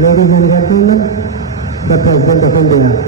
Ladies and gentlemen, the President of India.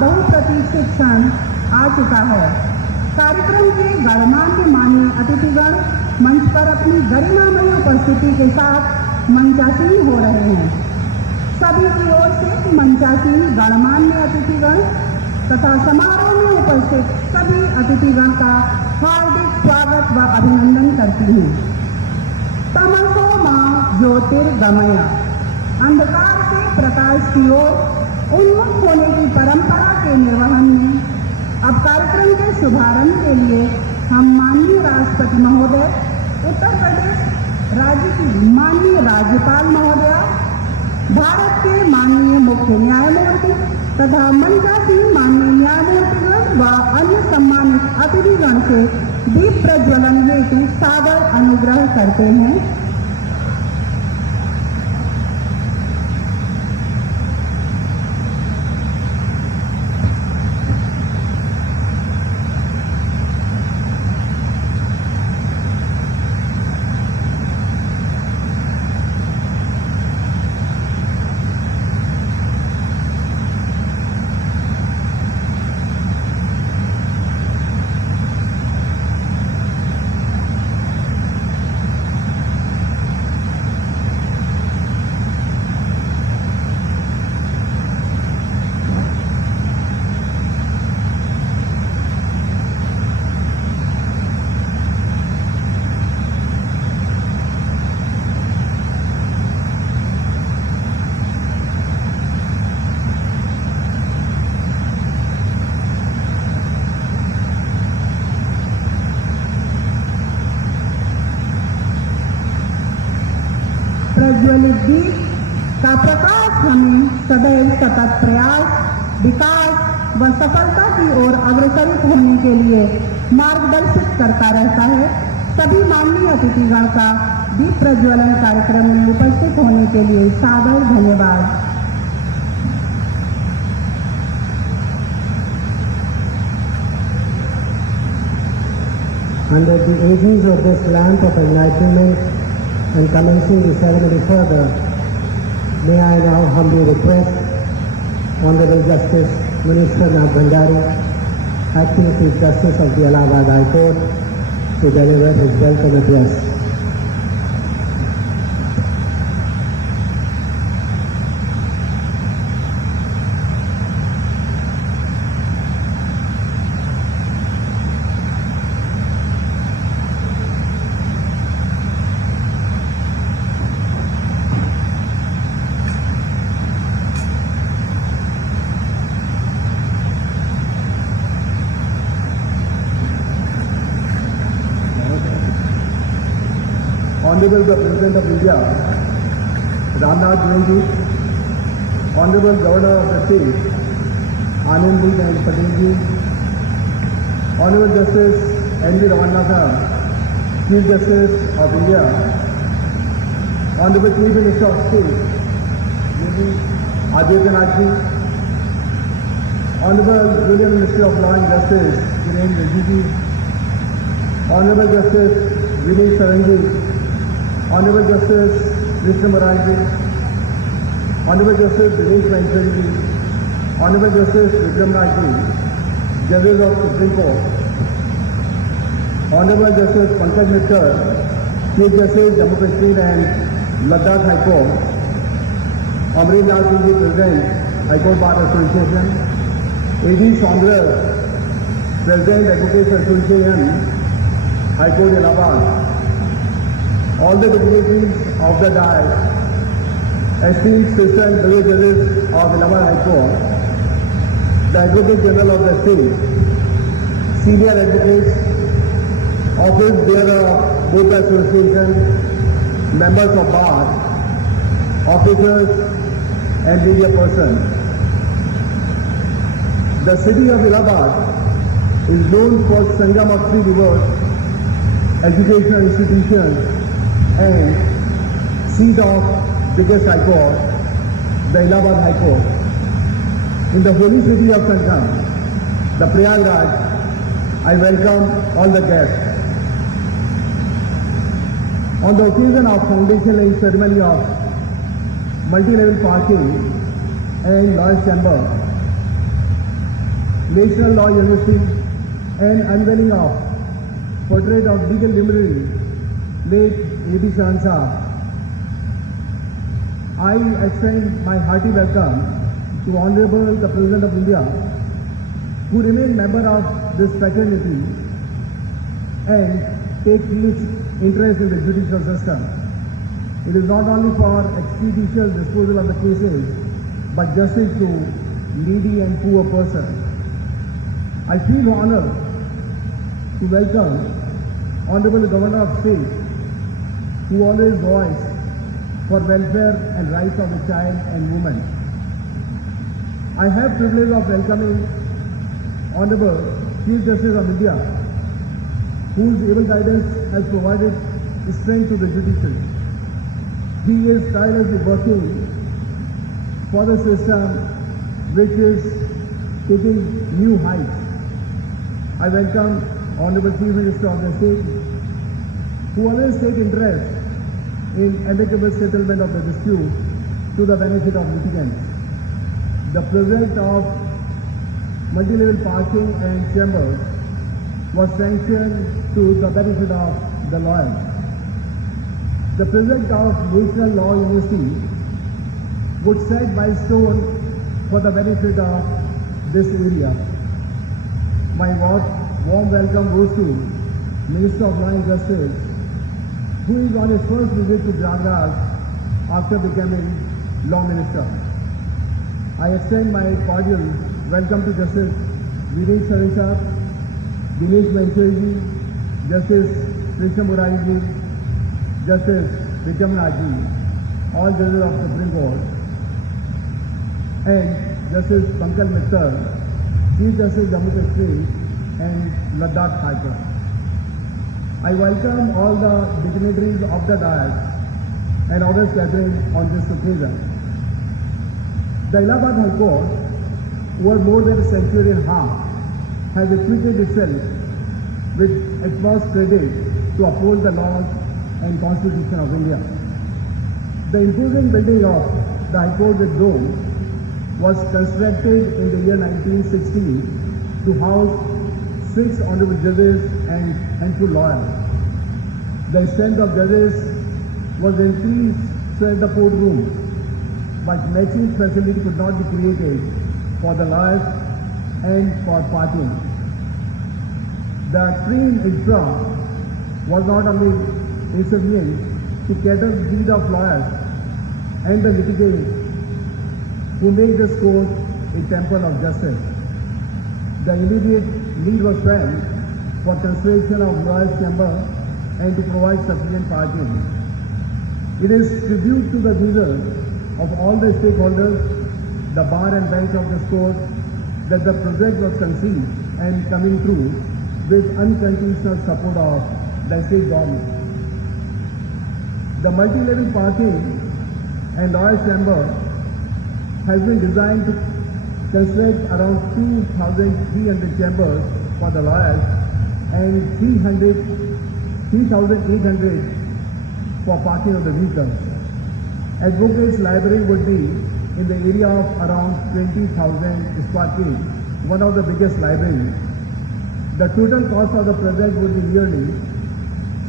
बहुप्रतीक्षित क्षण आ चुका है। कार्यक्रम के गणमान्य माननीय अतिथिगण मंच पर अपनी गरिमामयी उपस्थिति के साथ मंचासीन हो रहे हैं। सभी की ओर से मंचासीन गणमान्य अतिथिगण तथा समारोह में उपस्थित सभी अतिथिगण का हार्दिक स्वागत व अभिनंदन करती हूँ। तमसो मां ज्योतिर्गमय, अंधकार से प्रकाश की ओर उन्मुख होने की परंपरा के निर्वहन में अब कार्यक्रम के शुभारंभ के लिए हम माननीय राष्ट्रपति महोदय, उत्तर प्रदेश राज्य की माननीय राज्यपाल महोदया, भारत के माननीय मुख्य न्यायमूर्ति तथा मंचासीन माननीय न्यायमूर्तिगण व अन्य सम्मानित अतिथिगण से दीप प्रज्वलन हेतु सादर अनुग्रह करते हैं। प्रज्वलित दीप का प्रकाश हमें सदैव सतत प्रयास, विकास व सफलता की ओर अग्रसरित होने के लिए मार्गदर्शित करता रहता है। सभी माननीय अतिथिगण का दीप प्रज्वलन कार्यक्रम में उपस्थित होने के लिए सादर धन्यवाद। Under the aegis of this lamp of enlightenment and commencing the ceremony further, may I now humbly request Honorable Justice Munishwarnath Bhandari, Acting Chief Justice of the Allahabad High Court, to deliver his welcome address. Honorable the President of India, Ramnath Govindu, Honorable Governor of the State, Anandabhen Patel ji, Honorable Justice N.V. Ramana Sahab, Chief Justice of India, Honorable Chief Minister of State, Yogi Adityanath ji, Honorable Union Ministry of Law and Justice, Kiren Rijiju, Honorable Justice Vinay Sarangi, Honorable Justice Krishna Murali, Honorable Justice Dinesh Maheshwari, Honorable Justice Vikram Rajji, Judges of Supreme Court, Honorable Justice Pankaj Mittal, Chief Justice Jammu Kashmir and Ladakh High Court, Amreen Lal Singh, President, High Court Bar Association, A.D. Saunders, President, Advocates Association, High Court, Allahabad, all the dignitaries of the dais, esteemed sister and brother judges of Allahabad High Court, the Advocate General of the state, senior advocates, office bearer of both the associations, members of bar, officers and media persons. The city of Allahabad is known for Sangam of three rivers, educational institutions and seat of biggest high court, the Allahabad High Court. In the holy city of Sangam, the Prayagraj, I welcome all the guests. On the occasion of foundation laying ceremony of multi-level parking and Lawyers Chamber, National Law University and unveiling of portrait of legal luminary late A.D. Shahanshah, I extend my hearty welcome to Honorable the President of India, who remain member of this fraternity and take huge interest in the judicial system. It is not only for expeditious disposal of the cases, but justice to needy and poor persons. I feel honored to welcome Honorable Governor of State, who always voiced for welfare and rights of the child and woman. I have privilege of welcoming Honorable Chief Justice of India, whose able guidance has provided strength to the judiciary. He is tirelessly working for the system which is taking new heights. I welcome Honorable Chief Minister of the State, who always take interest in amicable settlement of the dispute to the benefit of litigants. The project of multi-level parking and chambers was sanctioned to the benefit of the lawyers. The project of National Law University would set milestone for the benefit of this area. My warm welcome goes to Minister of Law and Justice, who is on his first visit to Prayagraj after becoming Law Minister. I extend my cordial welcome to Justice Vinay Sarangi, Dinesh Maheshwari, Justice Krishna Murali, Justice Vikram Rajji, all judges of Supreme Court, and Justice Pankaj Mittal, Chief Justice Jammu Kashmir and Ladakh High Court. I welcome all the dignitaries of the dais and others gathering on this occasion. The Allahabad High Court, over more than a century and a half, has equipped itself with utmost credit to uphold the laws and Constitution of India. The imposing building of the High Court with dome was constructed in the year 1916 to house 6 honorable judges and handful lawyers. The strength of judges was increased so that the courtroom, but matching facility could not be created for the lawyers and for parking. The extreme infra was not only insufficient to cater the need of lawyers and the litigants who make this court a temple of justice. The immediate need was felt for construction of Lawyers Chamber and to provide sufficient parking. It is tribute to the wishes of all the stakeholders, the bar and bench of this court, that the project was conceived and coming through with unconditional support of the state government. The multi-level parking and Lawyers Chamber has been designed to construct around 2,300 chambers for the lawyers and 3,800 for parking of the vehicles. Advocates library would be in the area of around 20,000 square feet, one of the biggest libraries. The total cost of the project would be nearly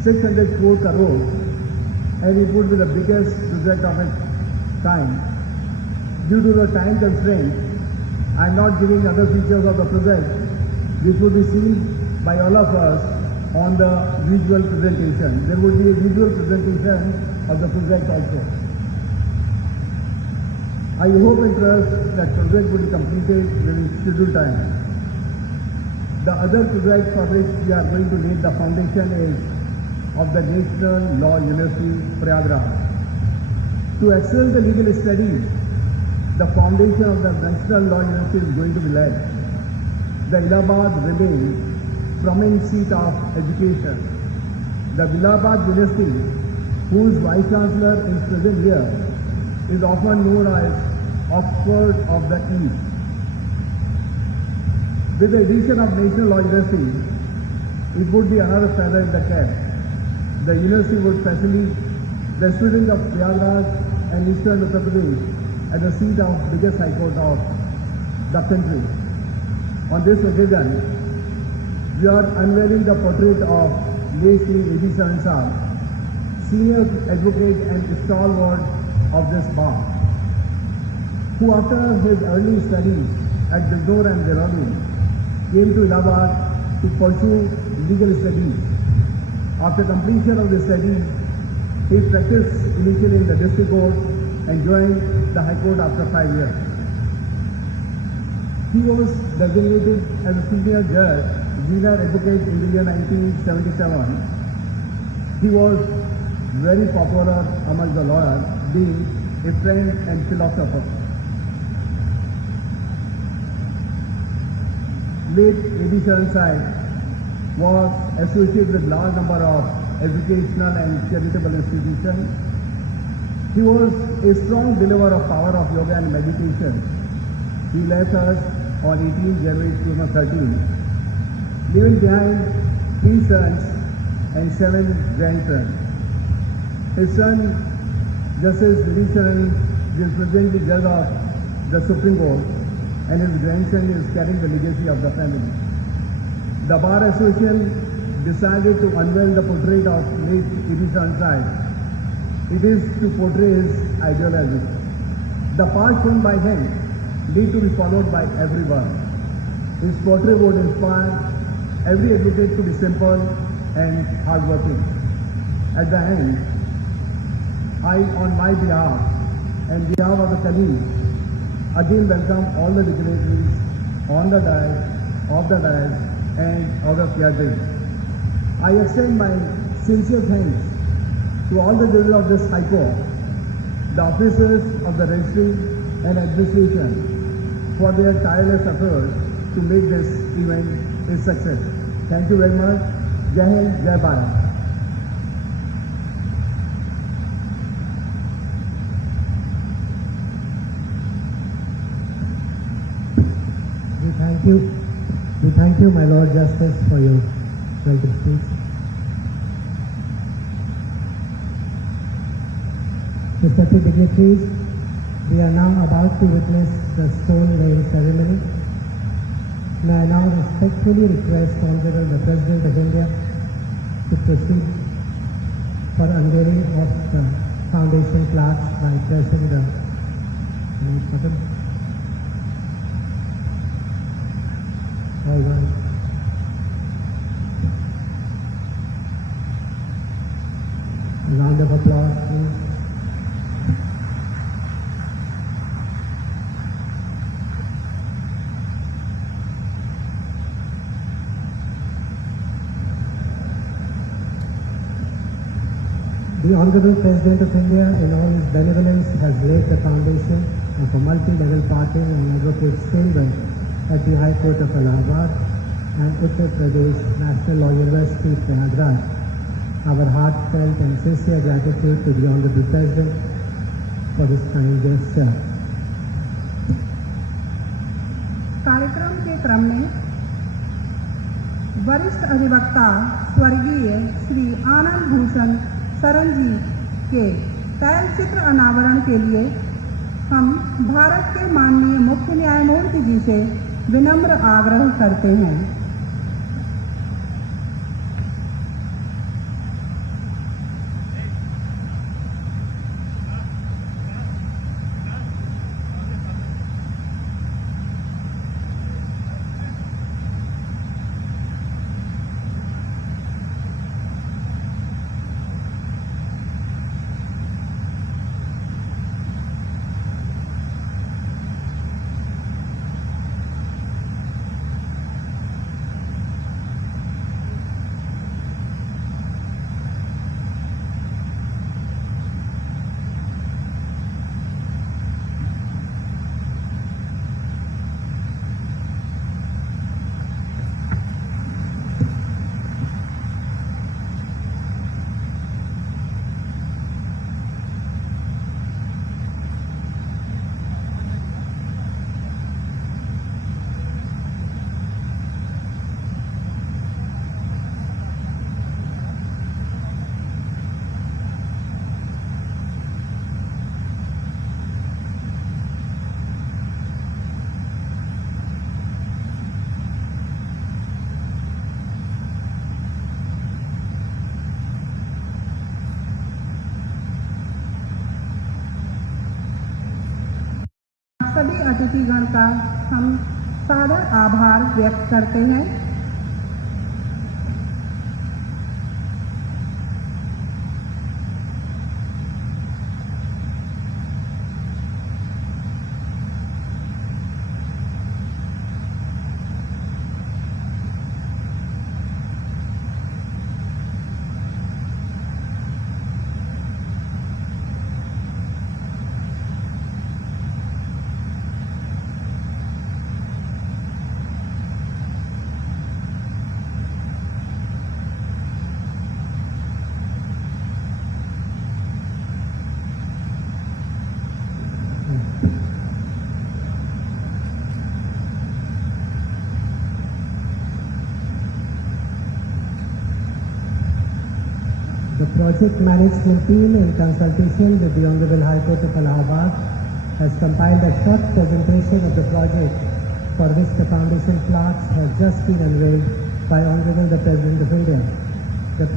604 crores, and it would be the biggest project of its kind. Due to the time constraint, I am not giving other features of the project. This would be seen by all of us on the visual presentation. There would be a visual presentation of the project also. I hope and trust that project will be completed within scheduled time. The other project for which we are going to lay the foundation is of the National Law University, Prayagraj. To excel the legal studies, the foundation of the National Law University is going to be laid. The Allahabad remains prominent seat of education. The Allahabad University, whose Vice Chancellor is present here, is often known as Oxford of the East. With the addition of National Law University, it would be another feather in the cap. The university would facilitate the students of Prayagraj and Eastern Uttar Pradesh at the seat of biggest high court of the country. On this occasion, we are unveiling the portrait of late Sri A.B. Saran Saab, senior advocate and stalwart of this bar, who after his early studies at Bijnor and Dehradun came to Allahabad to pursue legal studies. After completion of the studies, he practiced initially in the district court and joined the High Court after 5 years. He was designated as a senior judge, senior advocate in the year 1977. He was very popular among the lawyers, being a friend and philosopher. Late A.B. Saran Saab was associated with large number of educational and charitable institutions. He was a strong believer of power of yoga and meditation. He left us on 18 January 2013, leaving behind 3 sons and 7 grandsons. His son, Justice Dilip Sharan, is presently judge of the Supreme Court, and his grandson is carrying the legacy of the family. The Bar Association decided to unveil the portrait of late A.B. Saran Saab. It is to portray his ideology. The path shown by him need to be followed by everyone. His portrait would inspire every advocate to be simple and hardworking. At the end, I, on my behalf and behalf of the colleagues, again welcome all the dignitaries on the dais, of the dais, and of the gathering. I extend my sincere thanks to all the judges of this High Court, the officers of the registry and administration for their tireless efforts to make this event a success. Thank you very much. Jai Hind, Jai Bharat. We thank you, my Lord Justice, for your welcome speech. Respected dignitaries, we are now about to witness the stone laying ceremony. May I now respectfully request Honorable the President of India to proceed for unveiling of the foundation plaques by pressing the button. All right. A round of applause, please. The Honorable President of India, in all his benevolence, has laid the foundation of a multi-level parking and advocates chamber at the High Court of Allahabad and Uttar Pradesh National Law University, Prayagraj. Our heartfelt and sincere gratitude to the Honorable President for this kind gesture. क्रम में वरिष्ठ अधिवक्ता स्वर्गीय श्री आनंद भूषण शरण जी के तैलचित्र अनावरण के लिए हम भारत के माननीय मुख्य न्यायमूर्ति जी से विनम्र आग्रह करते हैं। सभी अतिथिगण का हम सादर आभार व्यक्त करते हैं। The project management team, in consultation with the Honorable High Court of Allahabad, has compiled a short presentation of the project for which the foundation plaques have just been unveiled by Honorable the President of India. The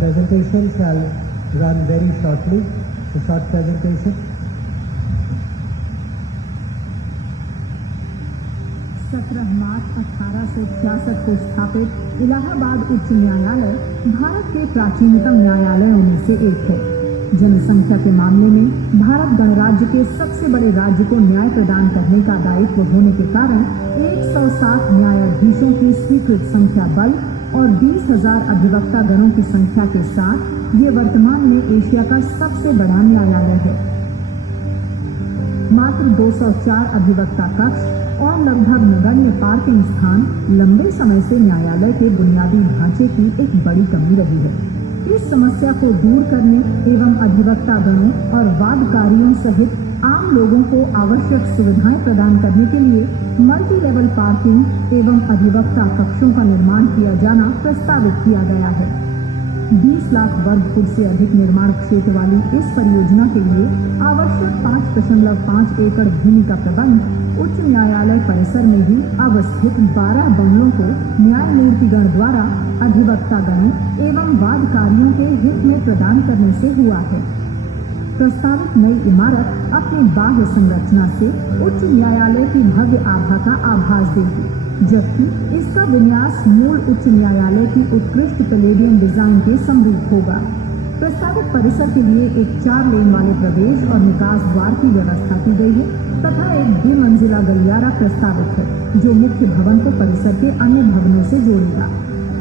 presentation shall run very shortly. The short presentation. 17 मार्च 1866 को स्थापित इलाहाबाद उच्च न्यायालय भारत के प्राचीनतम न्यायालयों में से एक है। जनसंख्या के मामले में भारत गणराज्य के सबसे बड़े राज्य को न्याय प्रदान करने का दायित्व होने के कारण 160 न्यायाधीशों की स्वीकृत संख्या बल और 20,000 अधिवक्ता गणों की संख्या के साथ ये वर्तमान में एशिया का सबसे बड़ा न्यायालय है। मात्र 204 अधिवक्ता कक्ष और लगभग नगण्य पार्किंग स्थान लंबे समय से न्यायालय के बुनियादी ढांचे की एक बड़ी कमी रही है। इस समस्या को दूर करने एवं अधिवक्ता गणों और वादकारियों सहित आम लोगों को आवश्यक सुविधाएं प्रदान करने के लिए मल्टी लेवल पार्किंग एवं अधिवक्ता कक्षों का निर्माण किया जाना प्रस्तावित किया गया है। 20 लाख वर्ग फुट से अधिक निर्माण क्षेत्र वाली इस परियोजना के लिए आवश्यक 5.5 एकड़ भूमि का प्रबंध उच्च न्यायालय परिसर में ही अवस्थित 12 बंगलों को न्यायमूर्तिगण द्वारा अधिवक्ता गणों एवं वादकारियों के हित में प्रदान करने से हुआ है। प्रस्तावित नई इमारत अपनी बाह्य संरचना से उच्च न्यायालय की भव्य आभा का आभास देगी, जबकि इसका विन्यास मूल उच्च न्यायालय की उत्कृष्ट पैलेडियम डिजाइन के समरूप होगा। प्रस्तावित परिसर के लिए एक 4 लेन वाले प्रवेश और निकास द्वार की व्यवस्था की गई है तथा एक द्विमंजिला गलियारा प्रस्तावित है, जो मुख्य भवन को परिसर के अन्य भवनों से जोड़ेगा।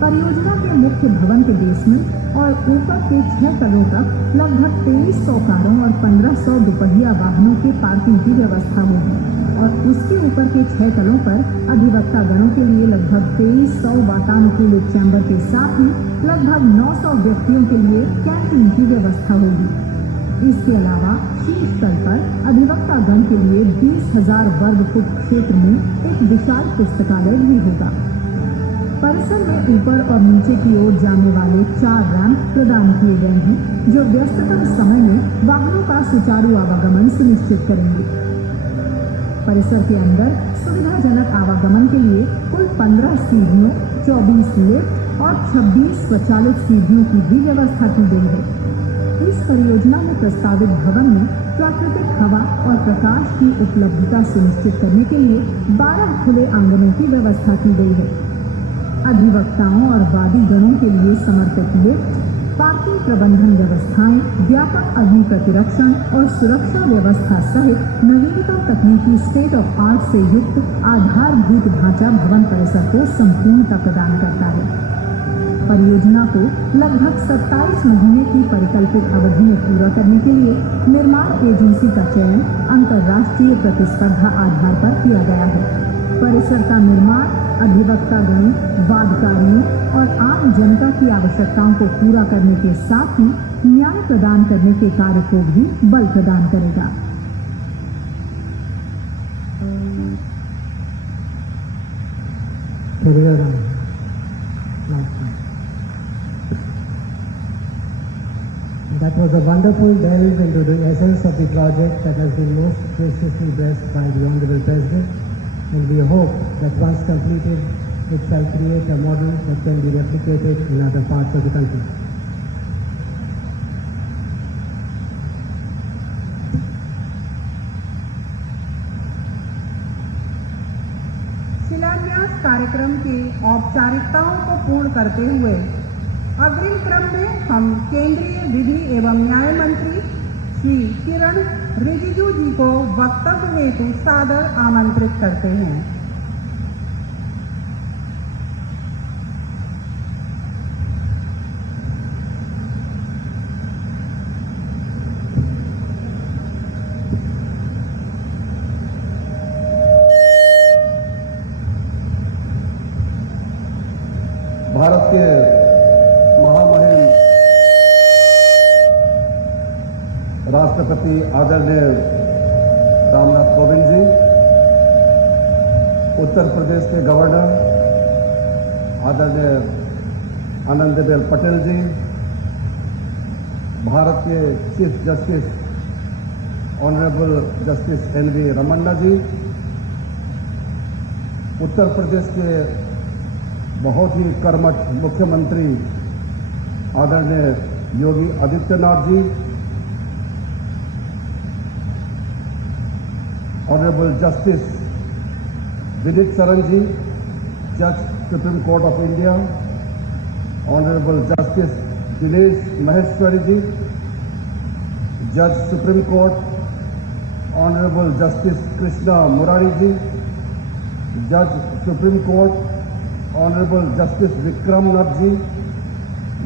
परियोजना के मुख्य भवन के बेसमेंट और ऊपर के 6 तलों तक लगभग 2300 कारों और 1500 दुपहिया वाहनों के पार्किंग की व्यवस्था होगी और उसके ऊपर के 6 तलों पर अधिवक्ता गणों के लिए लगभग 2300 वातानुकूलित चैम्बर के साथ ही लगभग 900 व्यक्तियों के लिए कैंटीन की व्यवस्था होगी। इसके अलावा शीर्ष तल पर अधिवक्तागण के लिए 20,000 वर्ग फुट क्षेत्र में एक विशाल पुस्तकालय भी होगा। परिसर में ऊपर और नीचे की ओर जाने वाले 4 रैंप प्रदान किए गए हैं, जो व्यस्ततम समय में वाहनों का सुचारू आवागमन सुनिश्चित करेंगे। परिसर के अंदर सुविधाजनक आवागमन के लिए कुल 15 सीढ़ियों, 24 लिफ्ट और 26 स्वचालित सीढ़ियों की भी व्यवस्था की गई है। इस परियोजना में प्रस्तावित भवन में प्राकृतिक हवा और प्रकाश की उपलब्धता सुनिश्चित करने के लिए 12 खुले आंगनों की व्यवस्था की गई है। अधिवक्ताओं और वादी गणों के लिए समर्पित लिफ्ट, पार्किंग प्रबंधन व्यवस्थाएं, व्यापक अग्नि प्रतिरक्षण और सुरक्षा व्यवस्था सहित नवीनतम तकनीकी स्टेट ऑफ आर्ट से युक्त आधारभूत ढांचा भवन परिसर को संपूर्णता प्रदान करता है। परियोजना को लगभग 27 महीने की परिकल्पित अवधि में पूरा करने के लिए निर्माण एजेंसी का चयन अंतर्राष्ट्रीय प्रतिस्पर्धा आधार पर किया गया है। परिसर का निर्माण अधिवक्तागणों, वादकारियों और आम जनता की आवश्यकताओं को पूरा करने के साथ ही न्याय प्रदान करने के कार्य को भी बल प्रदान करेगा। That was a wonderful delve into the essence of the project that has been most graciously blessed by the Honorable President, and we hope that once completed, it shall create a model that can be replicated in other parts of the country. शिलान्यास कार्यक्रम की औपचारिकताओं को पूर्ण करते हुए अग्रिम क्रम में हम केंद्रीय विधि एवं न्याय मंत्री श्री किरण रिजिजू जी को वक्तव्य हेतु सादर आमंत्रित करते हैं। भारत के महामहिम राष्ट्रपति आदरणीय रामनाथ कोविंद जी, उत्तर प्रदेश के गवर्नर आदरणीय आनंदीबेन पटेल जी, भारत के chief justice honourable justice N V. Ramana जी, उत्तर प्रदेश के बहुत ही कर्मठ मुख्यमंत्री आदरणीय योगी आदित्यनाथ जी, ऑनरेबल जस्टिस विनीत सरन जी, जज supreme court of India, honourable justice Dinesh Maheshwari जी, जज supreme court, honourable justice Krishna Murari जी, जज supreme court honourable justice Vikram Nath ji,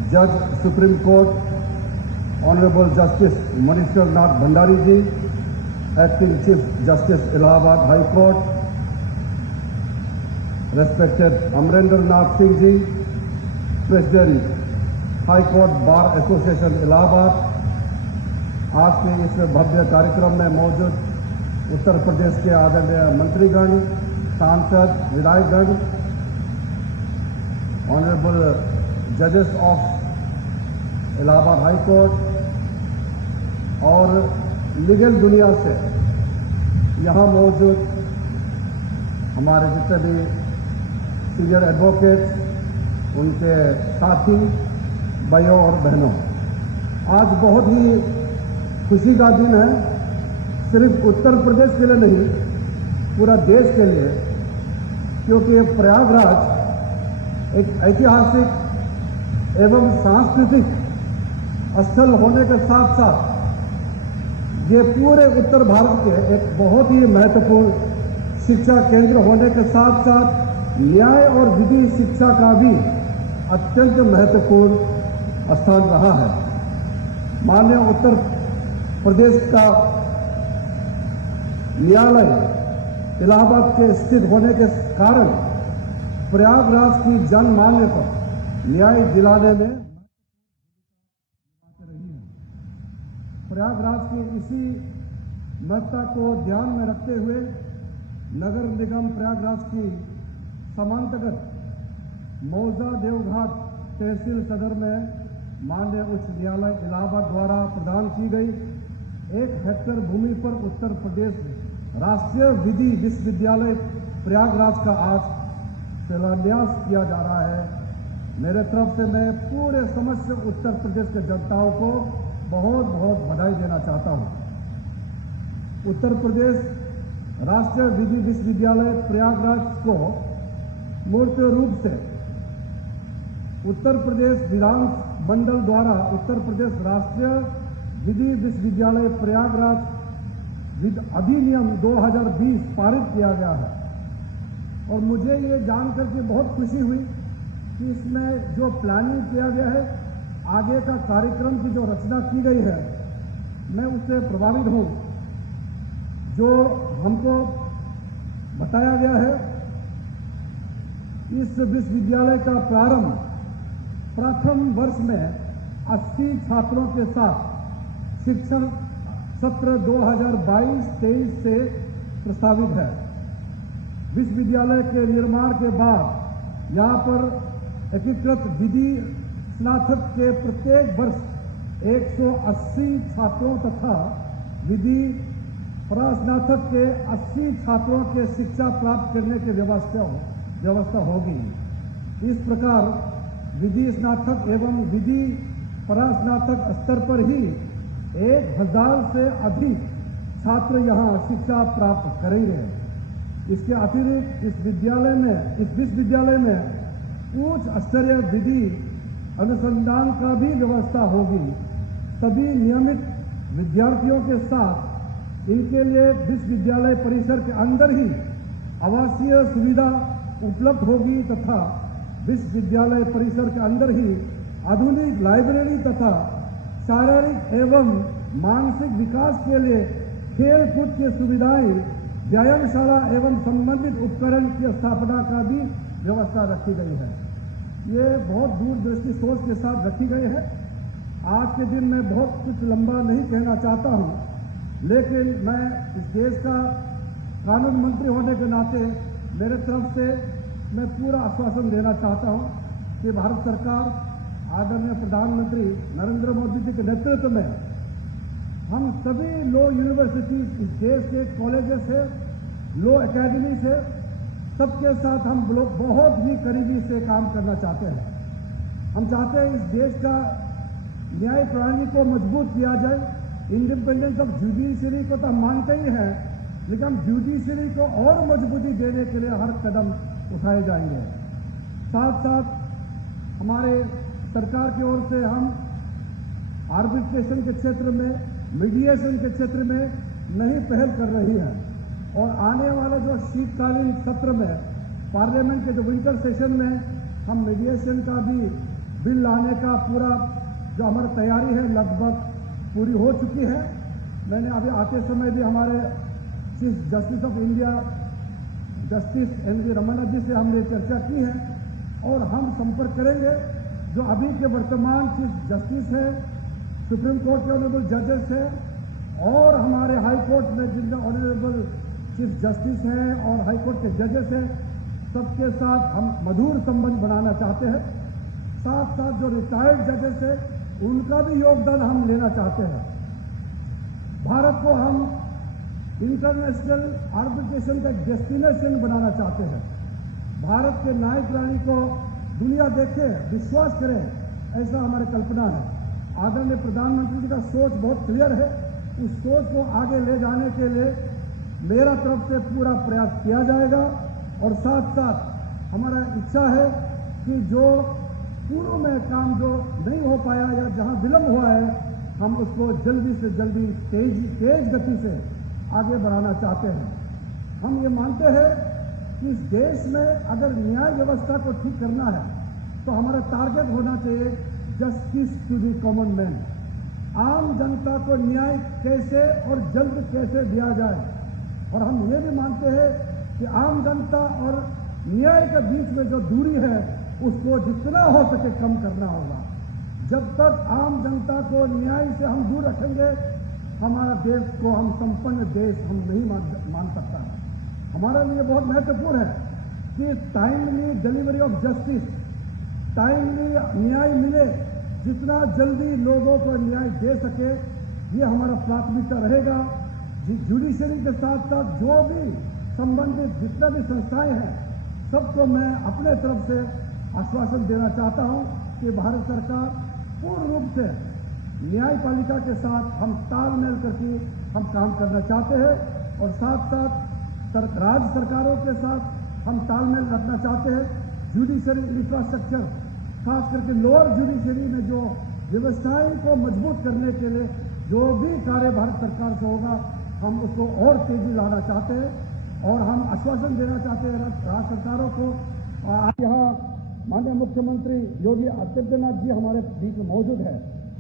जज supreme court honourable justice Manishwar नाथ भंडारी जी, acting chief justice Allahabad high court, respected Amarendra नाथ Singh ji, president high court bar association Allahabad, आज के इस भव्य कार्यक्रम में मौजूद उत्तर प्रदेश के आदरणीय मंत्रीगण, सांसद, विधायकगण, ऑनरेबल जजेस ऑफ इलाहाबाद हाई कोर्ट और लीगल दुनिया से यहाँ मौजूद हमारे जितने भी सीनियर एडवोकेट्स, उनके साथी, भाइयों और बहनों, आज बहुत ही खुशी का दिन है, सिर्फ उत्तर प्रदेश के लिए नहीं, पूरा देश के लिए, क्योंकि प्रयागराज एक ऐतिहासिक एवं सांस्कृतिक स्थल होने के साथ साथ ये पूरे उत्तर भारत के एक बहुत ही महत्वपूर्ण शिक्षा केंद्र होने के साथ साथ न्याय और विधि शिक्षा का भी अत्यंत महत्वपूर्ण स्थान रहा है। माननीय उत्तर प्रदेश का न्यायालय इलाहाबाद के स्थित होने के कारण प्रयागराज की जनमान्यता न्याय दिलाने में प्रयागराज की इसी महत्ता को ध्यान में रखते हुए नगर निगम प्रयागराज की समांतर्गत मौजा देवघाट तहसील सदर में माननीय उच्च न्यायालय इलाहाबाद द्वारा प्रदान की गई 1 हेक्टेयर भूमि पर उत्तर प्रदेश राष्ट्रीय विधि विश्वविद्यालय प्रयागराज का आज शिलान्यास किया जा रहा है। मेरे तरफ से मैं पूरे समस्त उत्तर प्रदेश के जनताओं को बहुत बहुत बधाई देना चाहता हूं। उत्तर प्रदेश राष्ट्रीय विधि विश्वविद्यालय प्रयागराज को मूर्त रूप से उत्तर प्रदेश विधान मंडल द्वारा उत्तर प्रदेश राष्ट्रीय विधि विश्वविद्यालय प्रयागराज अधिनियम 2020 पारित किया गया है और मुझे ये जानकर के बहुत खुशी हुई कि इसमें जो प्लानिंग किया गया है, आगे का कार्यक्रम की जो रचना की गई है, मैं उससे प्रभावित हूं। जो हमको बताया गया है, इस विश्वविद्यालय का प्रारंभ प्रथम वर्ष में 80 छात्रों के साथ शिक्षण सत्र 2022-23 से प्रस्तावित है। विश्वविद्यालय के निर्माण के बाद यहाँ पर एकीकृत विधि स्नातक के प्रत्येक वर्ष 180 छात्रों तथा विधि परास्नातक के 80 छात्रों के शिक्षा प्राप्त करने की व्यवस्था होगी। इस प्रकार विधि स्नातक एवं विधि परास्नातक स्तर पर ही 1000 से अधिक छात्र यहाँ शिक्षा प्राप्त करेंगे। इसके अतिरिक्त इस विश्वविद्यालय में उच्च स्तरीय विधि अनुसंधान का भी व्यवस्था होगी। सभी नियमित विद्यार्थियों के साथ इनके लिए विश्वविद्यालय परिसर के अंदर ही आवासीय सुविधा उपलब्ध होगी तथा विश्वविद्यालय परिसर के अंदर ही आधुनिक लाइब्रेरी तथा शारीरिक एवं मानसिक विकास के लिए खेल कूद की सुविधाएं, व्यायामशाला एवं संबंधित उपकरण की स्थापना का भी व्यवस्था रखी गई है। ये बहुत दूरदृष्टि सोच के साथ रखी गई है। आज के दिन मैं बहुत कुछ लंबा नहीं कहना चाहता हूं, लेकिन मैं इस देश का कानून मंत्री होने के नाते मेरे तरफ से मैं पूरा आश्वासन देना चाहता हूं कि भारत सरकार आदरणीय प्रधानमंत्री नरेंद्र मोदी जी के नेतृत्व में हम सभी लॉ यूनिवर्सिटी इस देश के कॉलेजेस है, लॉ एकेडमी से सबके साथ हम लोग बहुत ही करीबी से काम करना चाहते हैं। हम चाहते हैं इस देश का न्याय प्रणाली को मजबूत किया जाए। इंडिपेंडेंस ऑफ जुडिशरी को तो हम मानते ही हैं, लेकिन हम जुडिशरी को और मजबूती देने के लिए हर कदम उठाए जाएंगे। साथ साथ हमारे सरकार की ओर से हम आर्बिट्रेशन के क्षेत्र में, मीडिएशन के क्षेत्र में नई पहल कर रही है और आने वाला जो शीतकालीन सत्र में पार्लियामेंट के जो विंटर सेशन में हम मीडिएशन का भी बिल लाने का पूरा जो हमारी तैयारी है लगभग पूरी हो चुकी है। मैंने अभी आते समय भी हमारे chief justice of India justice N V. Ramana ji से हमने चर्चा की है और हम संपर्क करेंगे जो अभी के वर्तमान चीफ जस्टिस है, सुप्रीम कोर्ट के ऑनरेबल जजेस है और हमारे हाई कोर्ट में जिनका ऑनरेबल चीफ जस्टिस हैं और हाई कोर्ट के जजेस हैं, सबके साथ हम मधुर संबंध बनाना चाहते हैं। साथ साथ जो रिटायर्ड जजेस हैं उनका भी योगदान हम लेना चाहते हैं। भारत को हम इंटरनेशनल आर्बिट्रेशन का एक डेस्टिनेशन बनाना चाहते हैं। भारत के न्यायिक प्रणाली को दुनिया देखे, विश्वास करे, ऐसा हमारी कल्पना है। आदरणीय प्रधानमंत्री जी का सोच बहुत क्लियर है। उस सोच को आगे ले जाने के लिए मेरा तरफ से पूरा प्रयास किया जाएगा और साथ साथ हमारा इच्छा है कि जो पूर्व में काम जो नहीं हो पाया या जहां विलंब हुआ है, हम उसको जल्दी से जल्दी तेज गति से आगे बढ़ाना चाहते हैं। हम ये मानते हैं कि इस देश में अगर न्याय व्यवस्था को ठीक करना है तो हमारा टारगेट होना चाहिए justice to the common man. आम जनता को न्याय कैसे और जल्द कैसे दिया जाए, और हम ये भी मानते हैं कि आम जनता और न्याय के बीच में जो दूरी है उसको जितना हो सके कम करना होगा। जब तक आम जनता को न्याय से हम दूर रखेंगे, हमारा देश को हम संपन्न देश हम नहीं मान सकता है। हमारे लिए बहुत महत्वपूर्ण है कि timely delivery of justice, timely न्याय मिले, जितना जल्दी लोगों को न्याय दे सके, ये हमारा प्राथमिकता रहेगा। जुडिशरी के साथ साथ जो भी संबंधित जितना भी संस्थाएं हैं, सबको मैं अपने तरफ से आश्वासन देना चाहता हूं कि भारत सरकार पूर्ण रूप से न्यायपालिका के साथ हम तालमेल करके हम काम करना चाहते हैं और साथ साथ राज्य सरकारों के साथ हम तालमेल रखना चाहते हैं। जुडिशरी इंफ्रास्ट्रक्चर, खास करके लोअर जुडिशरी में जो व्यवस्थाएं को मजबूत करने के लिए जो भी कार्य भारत सरकार से होगा, हम उसको और तेजी लाना चाहते हैं और हम आश्वासन देना चाहते हैं राज्य सरकारों को। आज यहाँ माननीय मुख्यमंत्री योगी आदित्यनाथ जी हमारे बीच में मौजूद है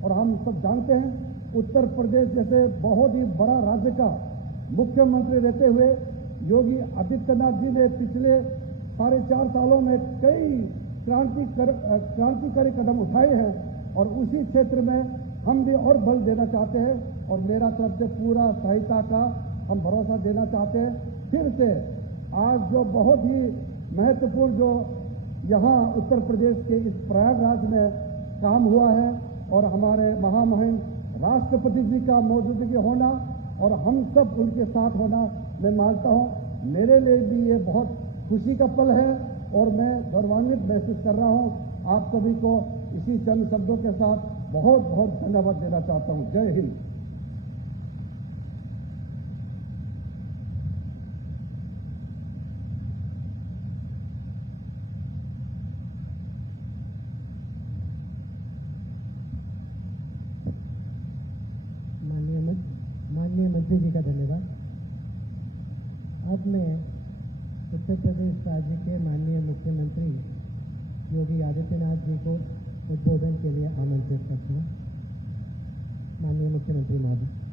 और हम सब जानते हैं उत्तर प्रदेश जैसे बहुत ही बड़ा राज्य का मुख्यमंत्री रहते हुए योगी आदित्यनाथ जी ने पिछले 4.5 सालों में कई क्रांतिकारी कदम उठाए हैं और उसी क्षेत्र में हम भी और बल देना चाहते हैं और मेरा तरफ से पूरा सहायता का हम भरोसा देना चाहते हैं। फिर से आज जो बहुत ही महत्वपूर्ण जो यहाँ उत्तर प्रदेश के इस प्रयागराज में काम हुआ है और हमारे महामहिम राष्ट्रपति जी का मौजूदगी होना और हम सब उनके साथ होना, मैं मानता हूँ मेरे लिए भी ये बहुत खुशी का पल है और मैं गौरवान्वित महसूस कर रहा हूँ। आप सभी को इसी चंद शब्दों के साथ बहुत बहुत धन्यवाद देना चाहता हूँ। जय हिंद। माननीय मंत्री जी का धन्यवाद। अब मैं उत्तर प्रदेश राज्य के माननीय मुख्यमंत्री योगी आदित्यनाथ जी को उद्बोधन के लिए आमंत्रित करता हूँ। माननीय मुख्यमंत्री महोदय।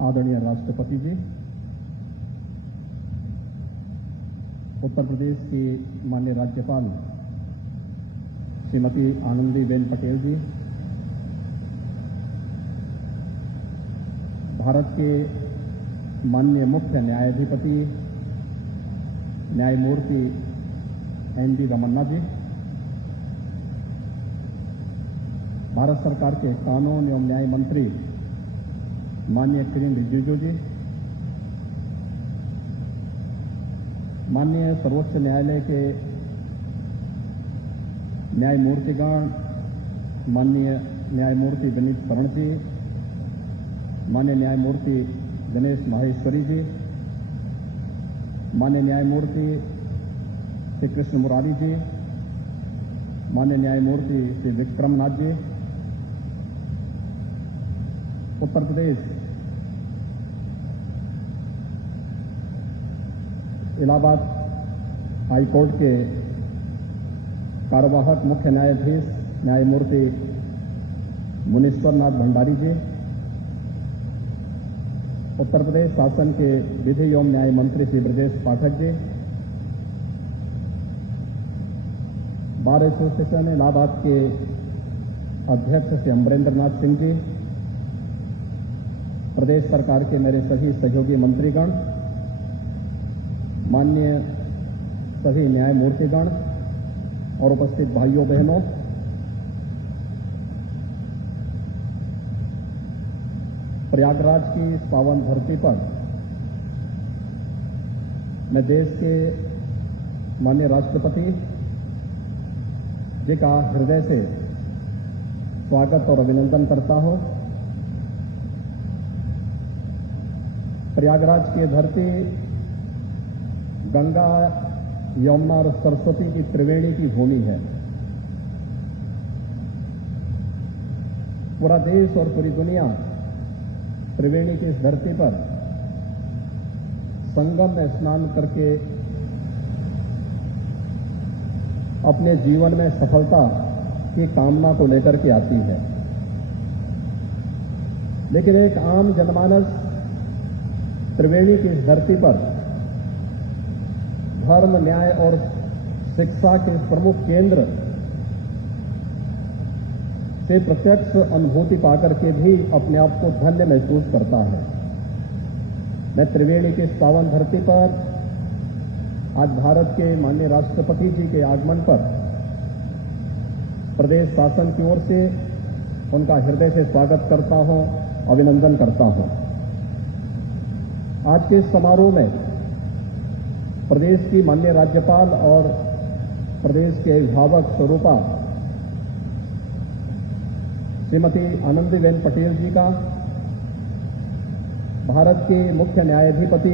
आदरणीय राष्ट्रपति जी, उत्तर प्रदेश की माननीय राज्यपाल श्रीमती आनंदीबेन पटेल जी, भारत के माननीय मुख्य न्यायाधिपति न्यायमूर्ति एन.वी. रमन्ना जी, भारत सरकार के कानून एवं न्याय मंत्री माननीय किरेन रिजिजू जी, माननीय सर्वोच्च न्यायालय के न्यायमूर्तिगण माननीय न्यायमूर्ति विनीत शरण जी, माननीय न्यायमूर्ति दिनेश माहेश्वरी जी, माननीय न्यायमूर्ति श्री कृष्ण मुरारी जी, माननीय न्यायमूर्ति श्री विक्रमनाथ जी, उत्तर प्रदेश इलाहाबाद हाई कोर्ट के कार्यवाहक मुख्य न्यायाधीश न्यायमूर्ति मुनीश्वर नाथ भंडारी जी, उत्तर प्रदेश शासन के विधि एवं न्याय मंत्री श्री ब्रजेश पाठक जी, बार एसोसिएशन इलाहाबाद के अध्यक्ष श्री अमरेंद्र नाथ सिंह जी, प्रदेश सरकार के मेरे सभी सहयोगी मंत्रीगण, माननीय सभी न्यायमूर्तिगण और उपस्थित भाइयों बहनों, प्रयागराज की इस पावन धरती पर मैं देश के माननीय राष्ट्रपति जी का हृदय से स्वागत और अभिनंदन करता हूं। प्रयागराज की धरती गंगा, यमुना और सरस्वती की त्रिवेणी की भूमि है। पूरा देश और पूरी दुनिया त्रिवेणी की इस धरती पर संगम में स्नान करके अपने जीवन में सफलता की कामना को लेकर के आती है। लेकिन एक आम जनमानस त्रिवेणी की इस धरती पर धर्म, न्याय और शिक्षा के प्रमुख केंद्र से प्रत्यक्ष अनुभूति पाकर के भी अपने आप को धन्य महसूस करता है। मैं त्रिवेणी की इस पावन धरती पर आज भारत के माननीय राष्ट्रपति जी के आगमन पर प्रदेश शासन की ओर से उनका हृदय से स्वागत करता हूं, अभिनंदन करता हूं। आज के इस समारोह में प्रदेश की माननीय राज्यपाल और प्रदेश के अभिभावक स्वरूपा श्रीमती आनंदीबेन पटेल जी का, भारत के मुख्य न्यायाधिपति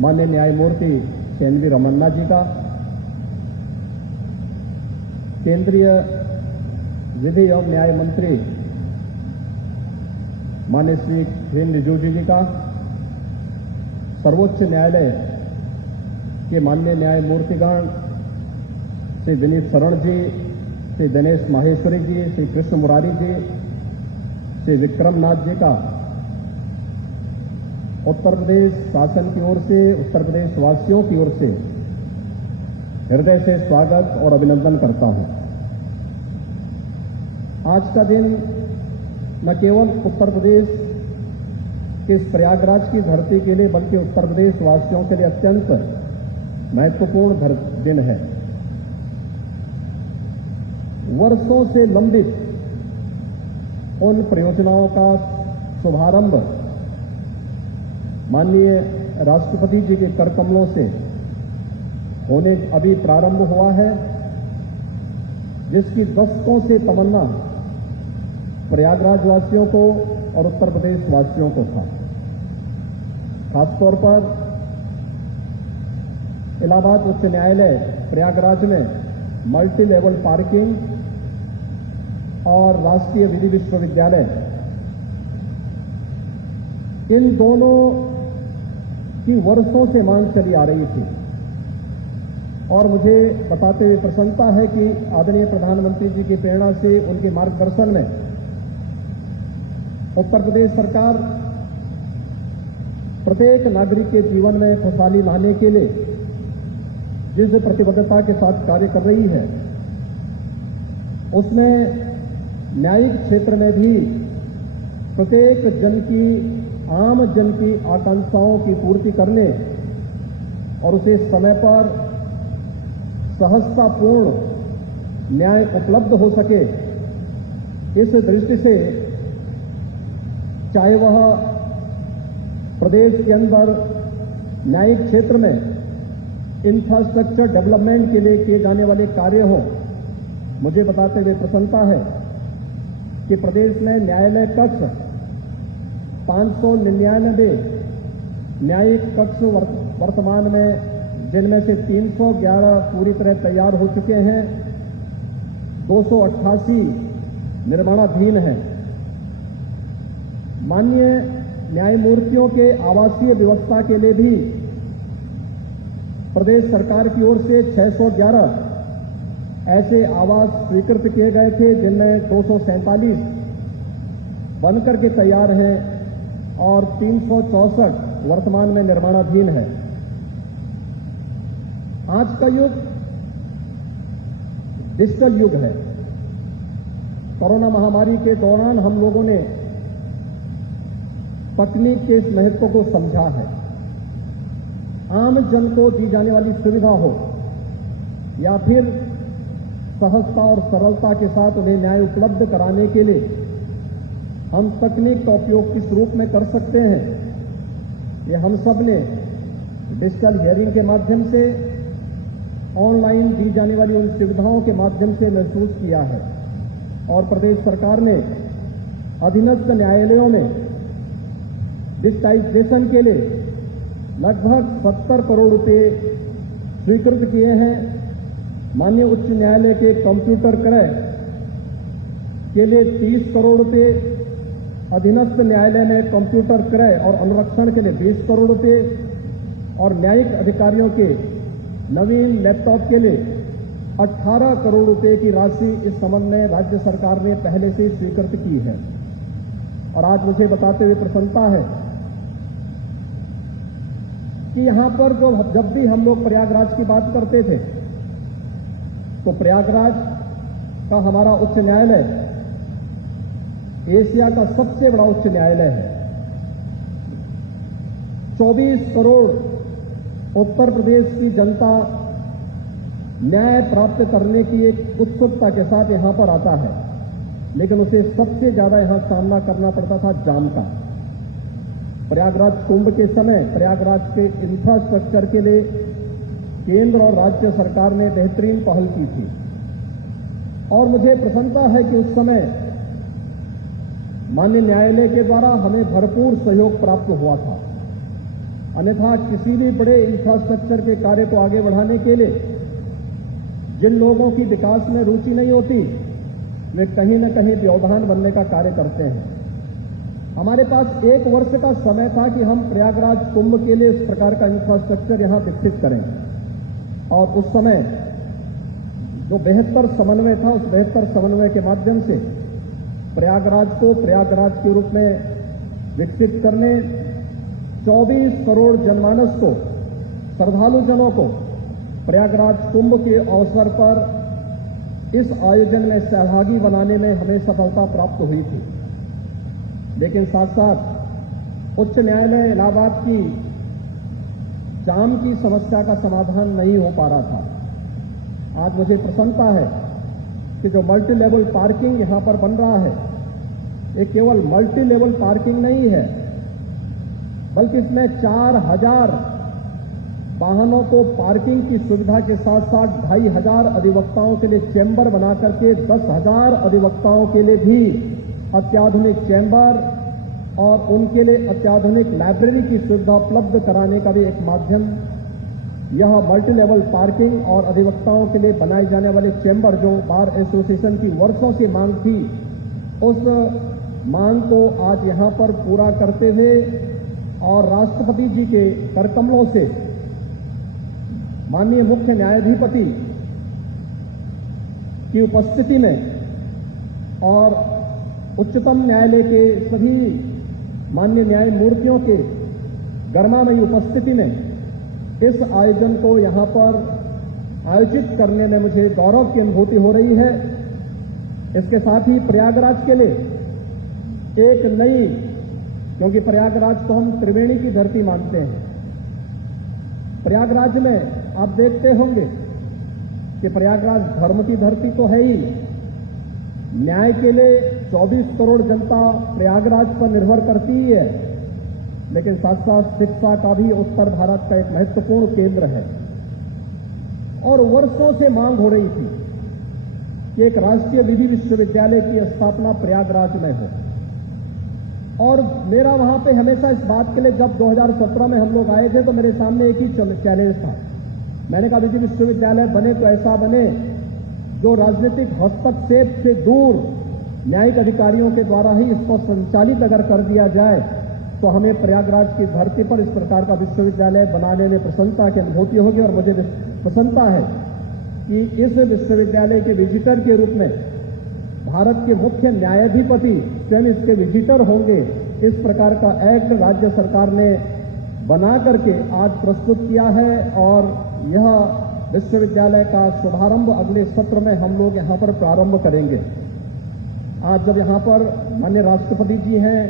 माननीय न्यायमूर्ति एन वी रमन्ना जी का, केंद्रीय विधि एवं न्याय मंत्री माननीय श्री किरेन रिजिजू जी का, सर्वोच्च न्यायालय के माननीय न्यायमूर्तिगण श्री विनीत शरण जी, श्री दिनेश माहेश्वरी जी, श्री कृष्ण मुरारी जी, श्री विक्रमनाथ जी का उत्तर प्रदेश शासन की ओर से, उत्तर प्रदेश वासियों की ओर से हृदय से स्वागत और अभिनंदन करता हूं। आज का दिन न केवल उत्तर प्रदेश के इस प्रयागराज की धरती के लिए बल्कि उत्तर प्रदेश वासियों के लिए अत्यंत महत्वपूर्ण दिन है। वर्षों से लंबित उन परियोजनाओं का शुभारंभ माननीय राष्ट्रपति जी के कर कमलों से होने अभी प्रारंभ हुआ है, जिसकी दशकों से तमन्ना प्रयागराज वासियों को और उत्तर प्रदेश वासियों को था। खासतौर पर इलाहाबाद उच्च न्यायालय प्रयागराज में मल्टी लेवल पार्किंग और राष्ट्रीय विधि विश्वविद्यालय, इन दोनों की वर्षों से मांग चली आ रही थी और मुझे बताते हुए प्रसन्नता है कि आदरणीय प्रधानमंत्री जी की प्रेरणा से, उनके मार्गदर्शन में उत्तर प्रदेश सरकार प्रत्येक नागरिक के जीवन में खुशहाली लाने के लिए जिस प्रतिबद्धता के साथ कार्य कर रही है, उसमें न्यायिक क्षेत्र में भी प्रत्येक आम जन की आकांक्षाओं की पूर्ति करने और उसे समय पर सहजतापूर्ण न्याय उपलब्ध हो सके, इस दृष्टि से चाहे वह प्रदेश के अंदर न्यायिक क्षेत्र में इंफ्रास्ट्रक्चर डेवलपमेंट के लिए किए जाने वाले कार्य हों, मुझे बताते हुए प्रसन्नता है कि प्रदेश में न्यायालय कक्ष 599 न्यायिक कक्ष वर्तमान में, जिनमें से 311 पूरी तरह तैयार हो चुके हैं, 288 निर्माणाधीन हैं। माननीय न्यायमूर्तियों के आवासीय व्यवस्था के लिए भी प्रदेश सरकार की ओर से 611 ऐसे आवास स्वीकृत किए गए थे, जिनमें 247 बनकर के तैयार हैं और 364 वर्तमान में निर्माणाधीन है। आज का युग डिजिटल युग है। कोरोना महामारी के दौरान हम लोगों ने तकनीक के इस महत्व को समझा है। आम जन को दी जाने वाली सुविधा हो या फिर सहजता और सरलता के साथ उन्हें न्याय उपलब्ध कराने के लिए हम तकनीक का उपयोग किस रूप में कर सकते हैं, ये हम सब ने डिजिटल हियरिंग के माध्यम से, ऑनलाइन दी जाने वाली उन सुविधाओं के माध्यम से महसूस किया है। और प्रदेश सरकार ने अधीनस्थ न्यायालयों में डिजिटाइजेशन के लिए लगभग 70 करोड़ रुपए स्वीकृत किए हैं। माननीय उच्च न्यायालय के कंप्यूटर क्रय के लिए 30 करोड़ रुपए, अधीनस्थ न्यायालय में कंप्यूटर क्रय और अनुरक्षण के लिए 20 करोड़ रुपए और न्यायिक अधिकारियों के नवीन लैपटॉप के लिए 18 करोड़ रुपए की राशि इस संबंध में राज्य सरकार ने पहले से स्वीकृत की है। और आज मुझे बताते हुए प्रसन्नता है कि यहां पर जब भी हम लोग प्रयागराज की बात करते थे तो प्रयागराज का हमारा उच्च न्यायालय एशिया का सबसे बड़ा उच्च न्यायालय है। 24 करोड़ उत्तर प्रदेश की जनता न्याय प्राप्त करने की एक उत्सुकता के साथ यहां पर आता है, लेकिन उसे सबसे ज्यादा यहां सामना करना पड़ता था जाम का। प्रयागराज कुंभ के समय प्रयागराज के इंफ्रास्ट्रक्चर के लिए केंद्र और राज्य सरकार ने बेहतरीन पहल की थी और मुझे प्रसन्नता है कि उस समय माननीय न्यायालय के द्वारा हमें भरपूर सहयोग प्राप्त हुआ था। अन्यथा किसी भी बड़े इंफ्रास्ट्रक्चर के कार्य को आगे बढ़ाने के लिए जिन लोगों की विकास में रुचि नहीं होती वे कहीं न कहीं व्यवधान बनने का कार्य करते हैं। हमारे पास 1 वर्ष का समय था कि हम प्रयागराज कुंभ के लिए इस प्रकार का इंफ्रास्ट्रक्चर यहां विकसित करें और उस समय जो बेहतर समन्वय था उस बेहतर समन्वय के माध्यम से प्रयागराज को प्रयागराज के रूप में विकसित करने 24 करोड़ जनमानस को, श्रद्धालु जनों को प्रयागराज कुंभ के अवसर पर इस आयोजन में सहभागी बनाने में हमें सफलता प्राप्त हुई थी। लेकिन साथ साथ उच्च न्यायालय इलाहाबाद की जाम की समस्या का समाधान नहीं हो पा रहा था। आज मुझे प्रसन्नता है कि जो मल्टी लेवल पार्किंग यहां पर बन रहा है ये केवल मल्टी लेवल पार्किंग नहीं है, बल्कि इसमें 4000 वाहनों को पार्किंग की सुविधा के साथ साथ 2500 अधिवक्ताओं के लिए चैम्बर बना करके 10,000 अधिवक्ताओं के लिए भी अत्याधुनिक चैम्बर और उनके लिए अत्याधुनिक लाइब्रेरी की सुविधा उपलब्ध कराने का भी एक माध्यम यह मल्टी लेवल पार्किंग और अधिवक्ताओं के लिए बनाए जाने वाले चैम्बर, जो बार एसोसिएशन की वर्षों की मांग थी, उस मांग को आज यहां पर पूरा करते हुए और राष्ट्रपति जी के करकमलों से माननीय मुख्य न्यायाधिपति की उपस्थिति में और उच्चतम न्यायालय के सभी माननीय न्यायमूर्तियों के गर्मामयी उपस्थिति में इस आयोजन को यहां पर आयोजित करने में मुझे गौरव की अनुभूति हो रही है। इसके साथ ही प्रयागराज के लिए एक नई, क्योंकि प्रयागराज को हम त्रिवेणी की धरती मानते हैं, प्रयागराज में आप देखते होंगे कि प्रयागराज धर्म की धरती तो है ही, न्याय के लिए 24 करोड़ जनता प्रयागराज पर निर्भर करती ही है, लेकिन साथ साथ शिक्षा का भी उत्तर भारत का एक महत्वपूर्ण केंद्र है। और वर्षों से मांग हो रही थी कि एक राष्ट्रीय विधि विश्वविद्यालय की स्थापना प्रयागराज में हो। और मेरा वहां पे हमेशा इस बात के लिए, जब 2017 में हम लोग आए थे तो मेरे सामने एक ही चैलेंज था। मैंने कहा विधि विश्वविद्यालय बने तो ऐसा बने जो राजनीतिक हस्तक्षेप से दूर न्यायिक अधिकारियों के द्वारा ही इसको संचालित अगर कर दिया जाए तो हमें प्रयागराज की धरती पर इस प्रकार का विश्वविद्यालय बनाने में प्रसन्नता की अनुभूति होगी। और मुझे प्रसन्नता है कि इस विश्वविद्यालय के विजिटर के रूप में भारत के मुख्य न्यायाधिपति स्वयं इसके विजिटर होंगे। इस प्रकार का एक्ट राज्य सरकार ने बना करके आज प्रस्तुत किया है और यह विश्वविद्यालय का शुभारंभ अगले सत्र में हम लोग यहां पर प्रारंभ करेंगे। आज जब यहां पर माननीय राष्ट्रपति जी हैं,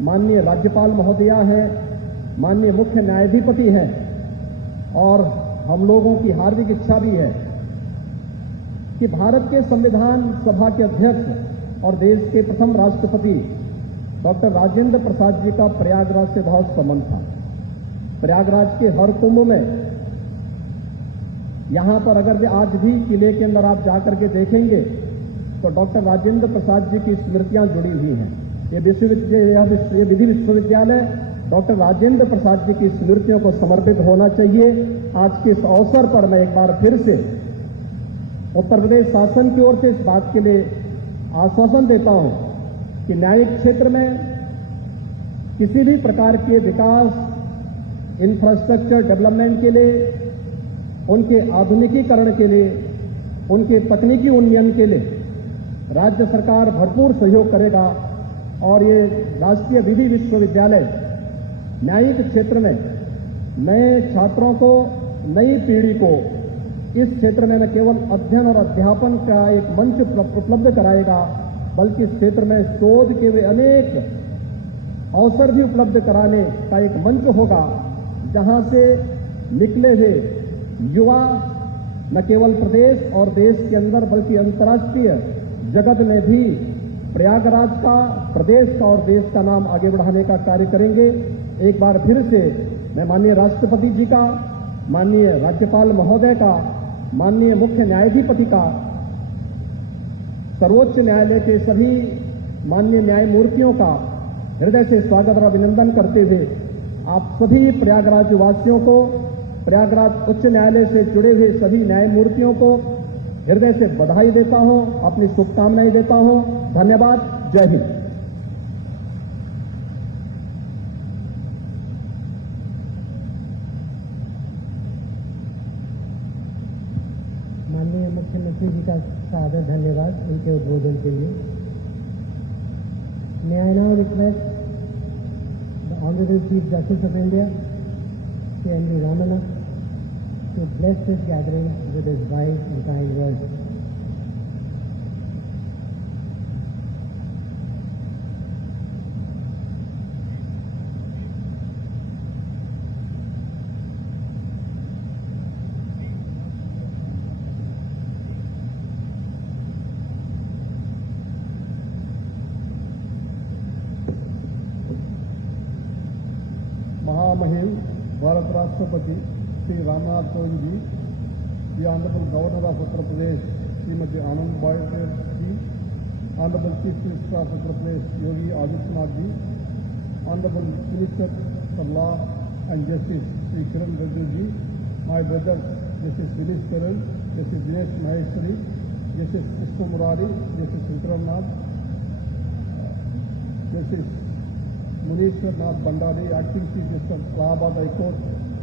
माननीय राज्यपाल महोदया हैं, माननीय मुख्य न्यायाधिपति हैं और हम लोगों की हार्दिक इच्छा भी है कि भारत के संविधान सभा के अध्यक्ष और देश के प्रथम राष्ट्रपति डॉक्टर राजेंद्र प्रसाद जी का प्रयागराज से बहुत संबंध था। प्रयागराज के हर कुंभ में यहां पर अगर आज भी किले के अंदर आप जाकर के देखेंगे तो डॉक्टर राजेंद्र प्रसाद जी की स्मृतियां जुड़ी हुई हैं। ये विधि विश्वविद्यालय डॉक्टर राजेंद्र प्रसाद जी की स्मृतियों को समर्पित होना चाहिए। आज के इस अवसर पर मैं एक बार फिर से उत्तर प्रदेश शासन की ओर से इस बात के लिए आश्वासन देता हूं कि न्यायिक क्षेत्र में किसी भी प्रकार के विकास, इंफ्रास्ट्रक्चर डेवलपमेंट के लिए, उनके आधुनिकीकरण के लिए, उनके तकनीकी उन्नयन के लिए राज्य सरकार भरपूर सहयोग करेगा और ये राष्ट्रीय विधि विश्वविद्यालय न्यायिक क्षेत्र में नए छात्रों को, नई पीढ़ी को इस क्षेत्र में न केवल अध्ययन और अध्यापन का एक मंच उपलब्ध कराएगा, बल्कि इस क्षेत्र में शोध के वे अनेक अवसर भी उपलब्ध कराने का एक मंच होगा, जहां से निकले हुए युवा न केवल प्रदेश और देश के अंदर बल्कि अंतर्राष्ट्रीय जगत में भी प्रयागराज का, प्रदेश का और देश का नाम आगे बढ़ाने का कार्य करेंगे। एक बार फिर से मैं माननीय राष्ट्रपति जी का, माननीय राज्यपाल महोदय का, माननीय मुख्य न्यायाधिपति का, सर्वोच्च न्यायालय के सभी माननीय न्यायमूर्तियों का हृदय से स्वागत और अभिनंदन करते हुए आप सभी प्रयागराज वासियों को, प्रयागराज उच्च न्यायालय से जुड़े हुए सभी न्यायमूर्तियों को हृदय से बधाई देता हूं, अपनी शुभकामनाएं देता हूं। धन्यवाद। जय हिंद। माननीय मुख्यमंत्री जी का सादर धन्यवाद उनके उद्बोधन के लिए। May I now request the Honorable Chief Justice of India, Sri N.V. Ramana, to bless this gathering with his wise and kind words. महामहिम भारत राष्ट्रपति Shri Ramnath Kovind ji, the Honorable Governor of Uttar Pradesh, Srimati Anandabhai ji, Honorable Chief Minister of Uttar Pradesh, Yogi Adityanath ji, Honorable Minister for Law and Justice, Sri Kiran Rijiju ji, my brothers, Justice Vineet Karan, Justice Dinesh Maheshwari, Justice Krishna Murari, Justice Vikramnath, Justice Munishwar Nath Bhandari, Acting Chief Justice of Allahabad High Court,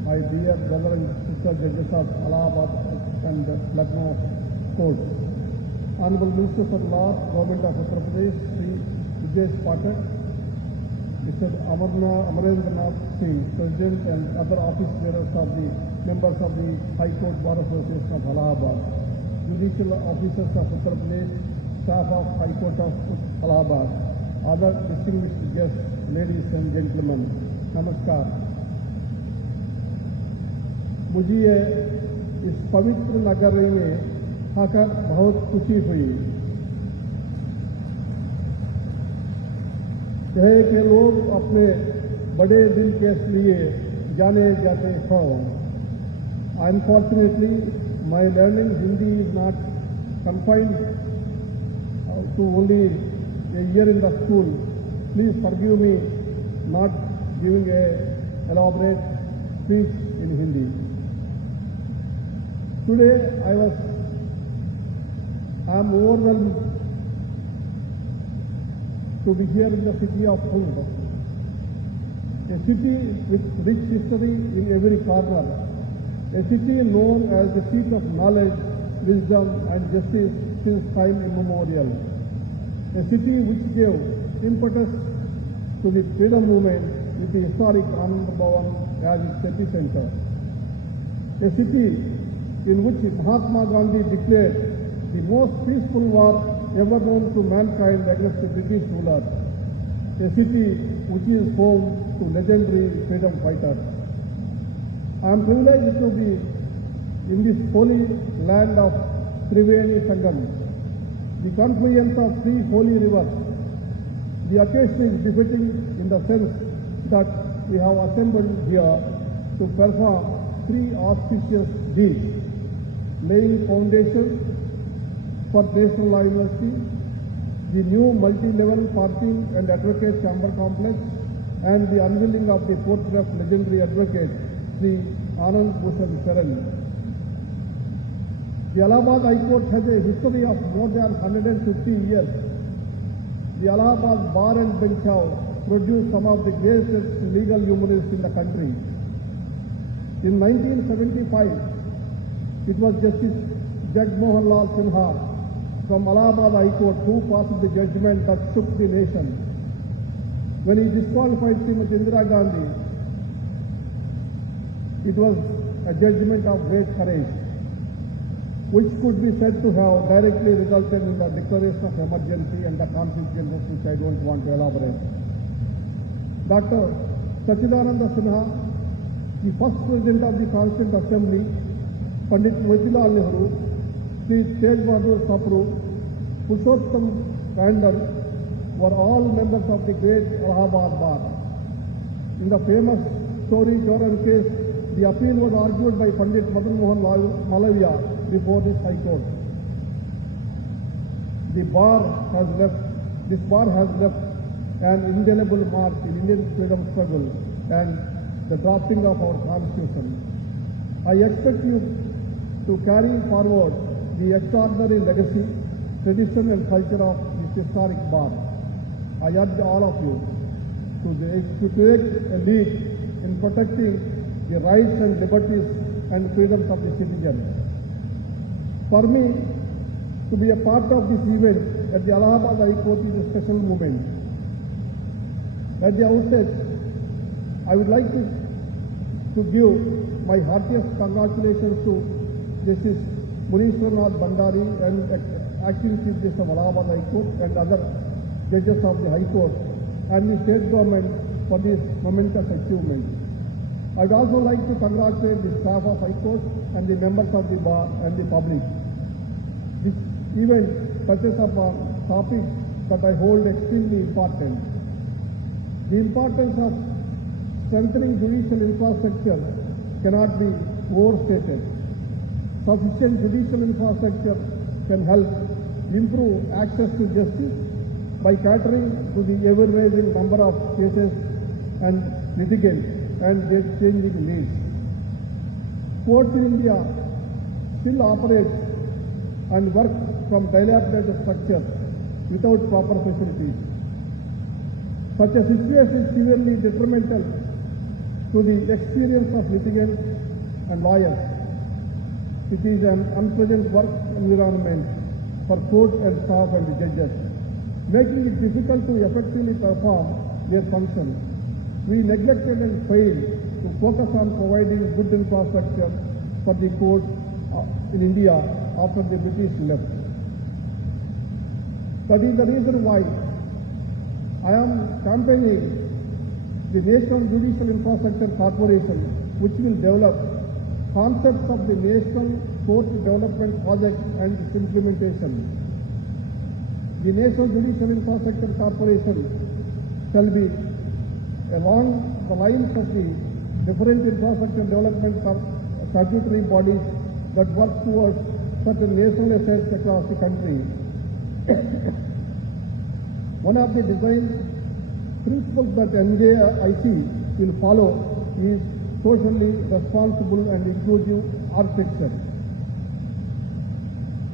my dear brother and sister judges of Allahabad and Lucknow Court, Honorable Minister for Law, Government of Uttar Pradesh, Sri Vijay Pathak, Mr. Amarendra Nath Singh, President and other office bearers of the members of the High Court Bar Association of Allahabad, judicial officers of Uttar Pradesh, staff of High Court of Allahabad, other distinguished guests, ladies and gentlemen, नमस्कार। मुझे इस पवित्र नगरी में आकर बहुत खुशी हुई है कि लोग अपने बड़े दिन के लिए जाने जाते हैं। Unfortunately, my learning Hindi is not confined to only a year in the school. Please forgive me not giving a elaborate speech in Hindi. Today I am overwhelmed to be here in the city of Kumbh, a city with rich history in every corner, a city known as the seat of knowledge, wisdom and justice since time immemorial, a city which gave impetus to the freedom movement with the historic Anand Bhavan as its epicenter. A city in which Mahatma Gandhi declared the most peaceful war ever known to mankind against the British rulers. A city which is home to legendary freedom fighters. I am privileged to be in this holy land of Triveni Sangam, the confluence of three holy rivers. The occasion is befitting in the sense that we have assembled here to perform three auspicious deeds: laying foundation for National Law University, the new multi-level parking and advocate chamber complex, and the unveiling of the photograph legendary advocate Sri Anand Bhushan Saran. The Allahabad High Court has a history of more than 150 years the Allahabad Bar and Bench have produced some of the greatest legal humorists in the country. In 1975, it was Justice Jagmohan Lal Sinha from Allahabad High Court who passed the judgment that shook the nation. When he disqualified Srimati Indira Gandhi, it was a judgment of great courage, which could be said to have directly resulted in the declaration of emergency and the consequences which I don't want to elaborate. Dr. Sachidananda Sinha, the first President of the Constituent Assembly, Pandit Motilal Nehru, Sri Tej Bahadur Sapru, Purushottam Tandon were all members of the great Allahabad Bar. In the famous Story Joran case, the appeal was argued by Pandit Madan Mohan Malaviya before this High Court. This bar has left an indelible mark in Indian freedom struggle and the drafting of our Constitution. I expect you to carry forward the extraordinary legacy, tradition and culture of this historic bar. I urge all of you to take a lead in protecting the rights and liberties and freedoms of the citizens. For me, to be a part of this event at the Allahabad High Court is a special moment. At the outset, I would like to give my heartiest congratulations to Justice Munishwarnath Bhandari and Acting Chief Justice of Allahabad High Court and other judges of the High Court and the state government for this momentous achievement. I would also like to congratulate the staff of High Court and the members of the bar and the public. This event touches upon topics that I hold extremely important. The importance of strengthening judicial infrastructure cannot be overstated. Sufficient judicial infrastructure can help improve access to justice by catering to the ever-rising number of cases and litigants and their changing needs. Courts in India still operate and work from dilapidated structures without proper facilities. Such a situation is severely detrimental to the experience of litigants and lawyers. It is an unpleasant work environment for court and staff and the judges, making it difficult to effectively perform their functions. We neglected and failed to focus on providing good infrastructure for the courts in India after the British left. That is the reason why I am campaigning the National Judicial Infrastructure Corporation, which will develop concepts of the National Court Development Project and its implementation. The National Judicial Infrastructure Corporation shall be along the lines of the different infrastructure development statutory bodies that work towards certain national assets across the country. One of the design principles that NJIC will follow is socially responsible and inclusive architecture.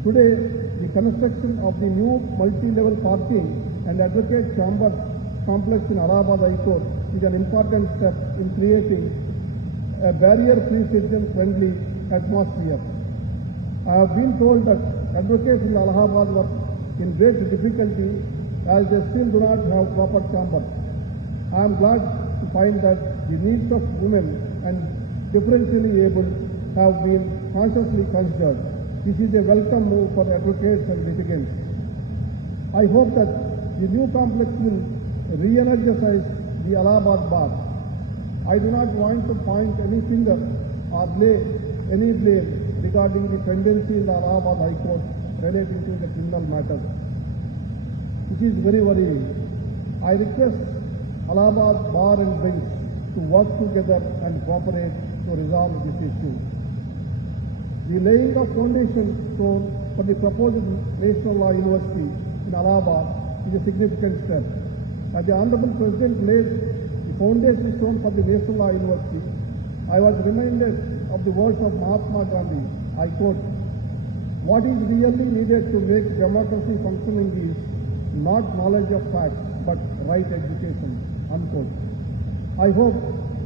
Today, the construction of the new multi-level parking and advocate chambers complex in Allahabad High Court is an important step in creating a barrier-free, citizen-friendly atmosphere. I have been told that advocates in Allahabad were in great difficulty as they still do not have proper chambers. I am glad to find that the needs of women and differentially able have been consciously considered. This is a welcome move for advocates and litigants. I hope that the new complex will re-energize the Allahabad Bar. I do not want to point any finger or lay any blame regarding the tendency in the Allahabad High Court relating to the criminal matters, which is very worrying. I request Allahabad Bar and Bench to work together and cooperate to resolve this issue. The laying of foundation stone for the proposed National Law University in Allahabad is a significant step. As the Honorable President laid the foundation stone for the National Law University, I was reminded of the words of Mahatma Gandhi. I quote, "What is really needed to make democracy functioning is not knowledge of facts, but right education, unquote. I hope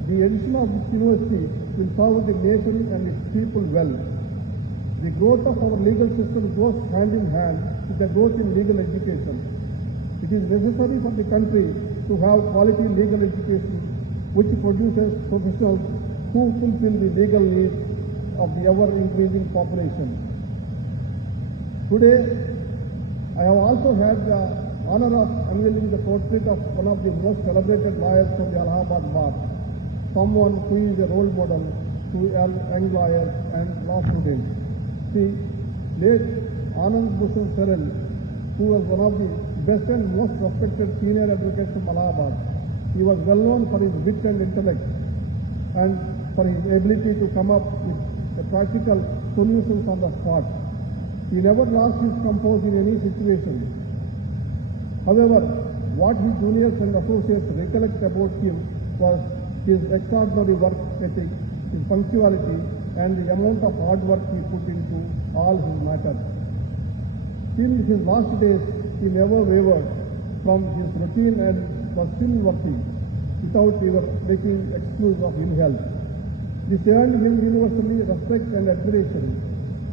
the addition of this university will serve the nation and its people well. The growth of our legal system goes hand in hand with the growth in legal education. It is necessary for the country to have quality legal education which produces professionals who fulfill the legal needs of the ever-increasing population. Today, I have also had the honor of unveiling the portrait of one of the most celebrated lawyers from the Allahabad Bar, someone who is a role model to young lawyers and law students. See, late Anand Bhushan Saran, who was one of the best and most respected senior advocates from Allahabad. He was well known for his wit and intellect and for his ability to come up with practical solutions on the spot. He never lost his composure in any situation. However, what his juniors and associates recollect about him was his extraordinary work ethic, his punctuality, and the amount of hard work he put into all his matters. Till his last days, he never wavered from his routine and was still working without ever making excuse of ill health. This earned him universally respect and admiration.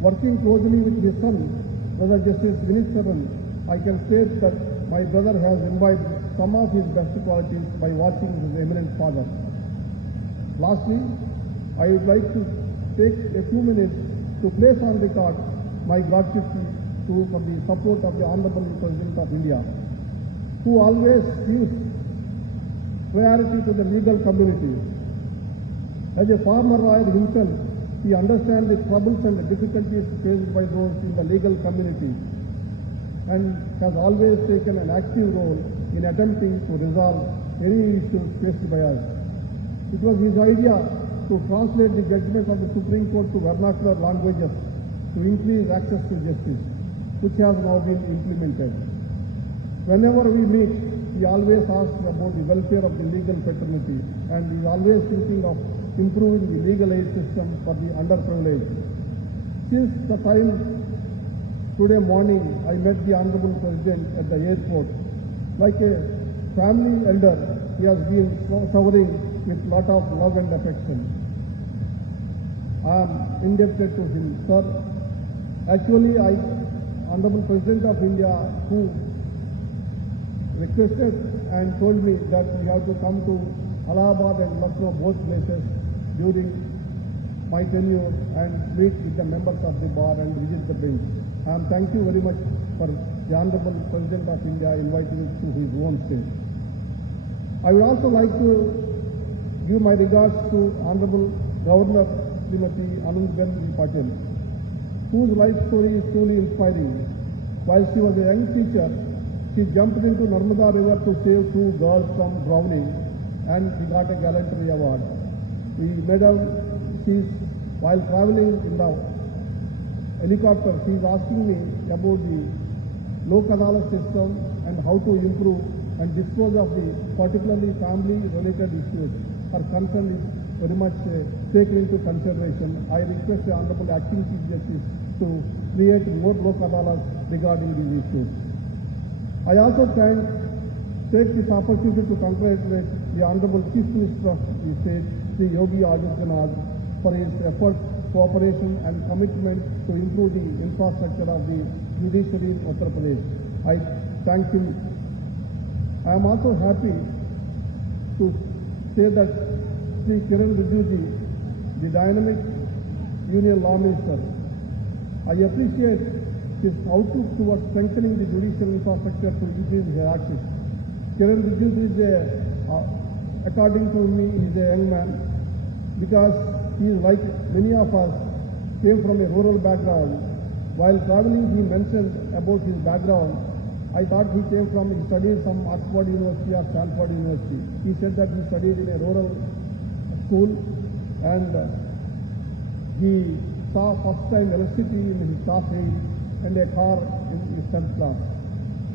Working closely with his son, Brother Justice Vineet Saran, I can state that my brother has imbibed some of his best qualities by watching his eminent father. Lastly, I would like to take a few minutes to place on record my gratitude for the support of the Honorable President of India, who always gives priority to the legal community. As a former lawyer himself, he understands the troubles and the difficulties faced by those in the legal community and has always taken an active role in attempting to resolve any issues faced by us. It was his idea to translate the judgment of the Supreme Court to vernacular languages to increase access to justice, which has now been implemented. Whenever we meet, he always asks about the welfare of the legal fraternity and is always thinking of improving the legal aid system for the underprivileged. Since the time today morning, I met the Honorable President at the airport. Like a family elder, he has been showering with a lot of love and affection. I am indebted to him, sir. Actually, Honorable President of India, who requested and told me that we have to come to Allahabad and Lucknow, both places, during my tenure and meet with the members of the bar and visit the bench. Thank you very much for the Honorable President of India inviting us to his own state. I would also like to give my regards to Honorable Governor Srimati Anandiben Patel, whose life story is truly inspiring. While she was a young teacher, she jumped into Narmada River to save 2 girls from drowning, and she got a gallantry award. We met her, while traveling in the helicopter, she is asking me about the Lok Adalat system and how to improve and dispose of the particularly family-related issues. Her concern is very much taken into consideration. I request the Honorable Acting Chief Justice to create more Lok Adalats regarding these issues. I also take this opportunity to congratulate the Honorable Chief Minister of the state, Sri Yogi Adityanath, for his efforts, cooperation and commitment to improve the infrastructure of the judiciary in Uttar Pradesh. I thank him. I am also happy to say that Sri Kiran Rijiju, the dynamic Union Law Minister, I appreciate his outlook towards strengthening the judicial infrastructure to increase his access. Kiran Rijiju is according to me, he is a young man because he is like many of us, came from a rural background. While traveling, he mentioned about his background. I thought he came from, he studied from Oxford University or Stanford University. He said that he studied in a rural school and he saw first time electricity in his class 8 and a car in his 10th class.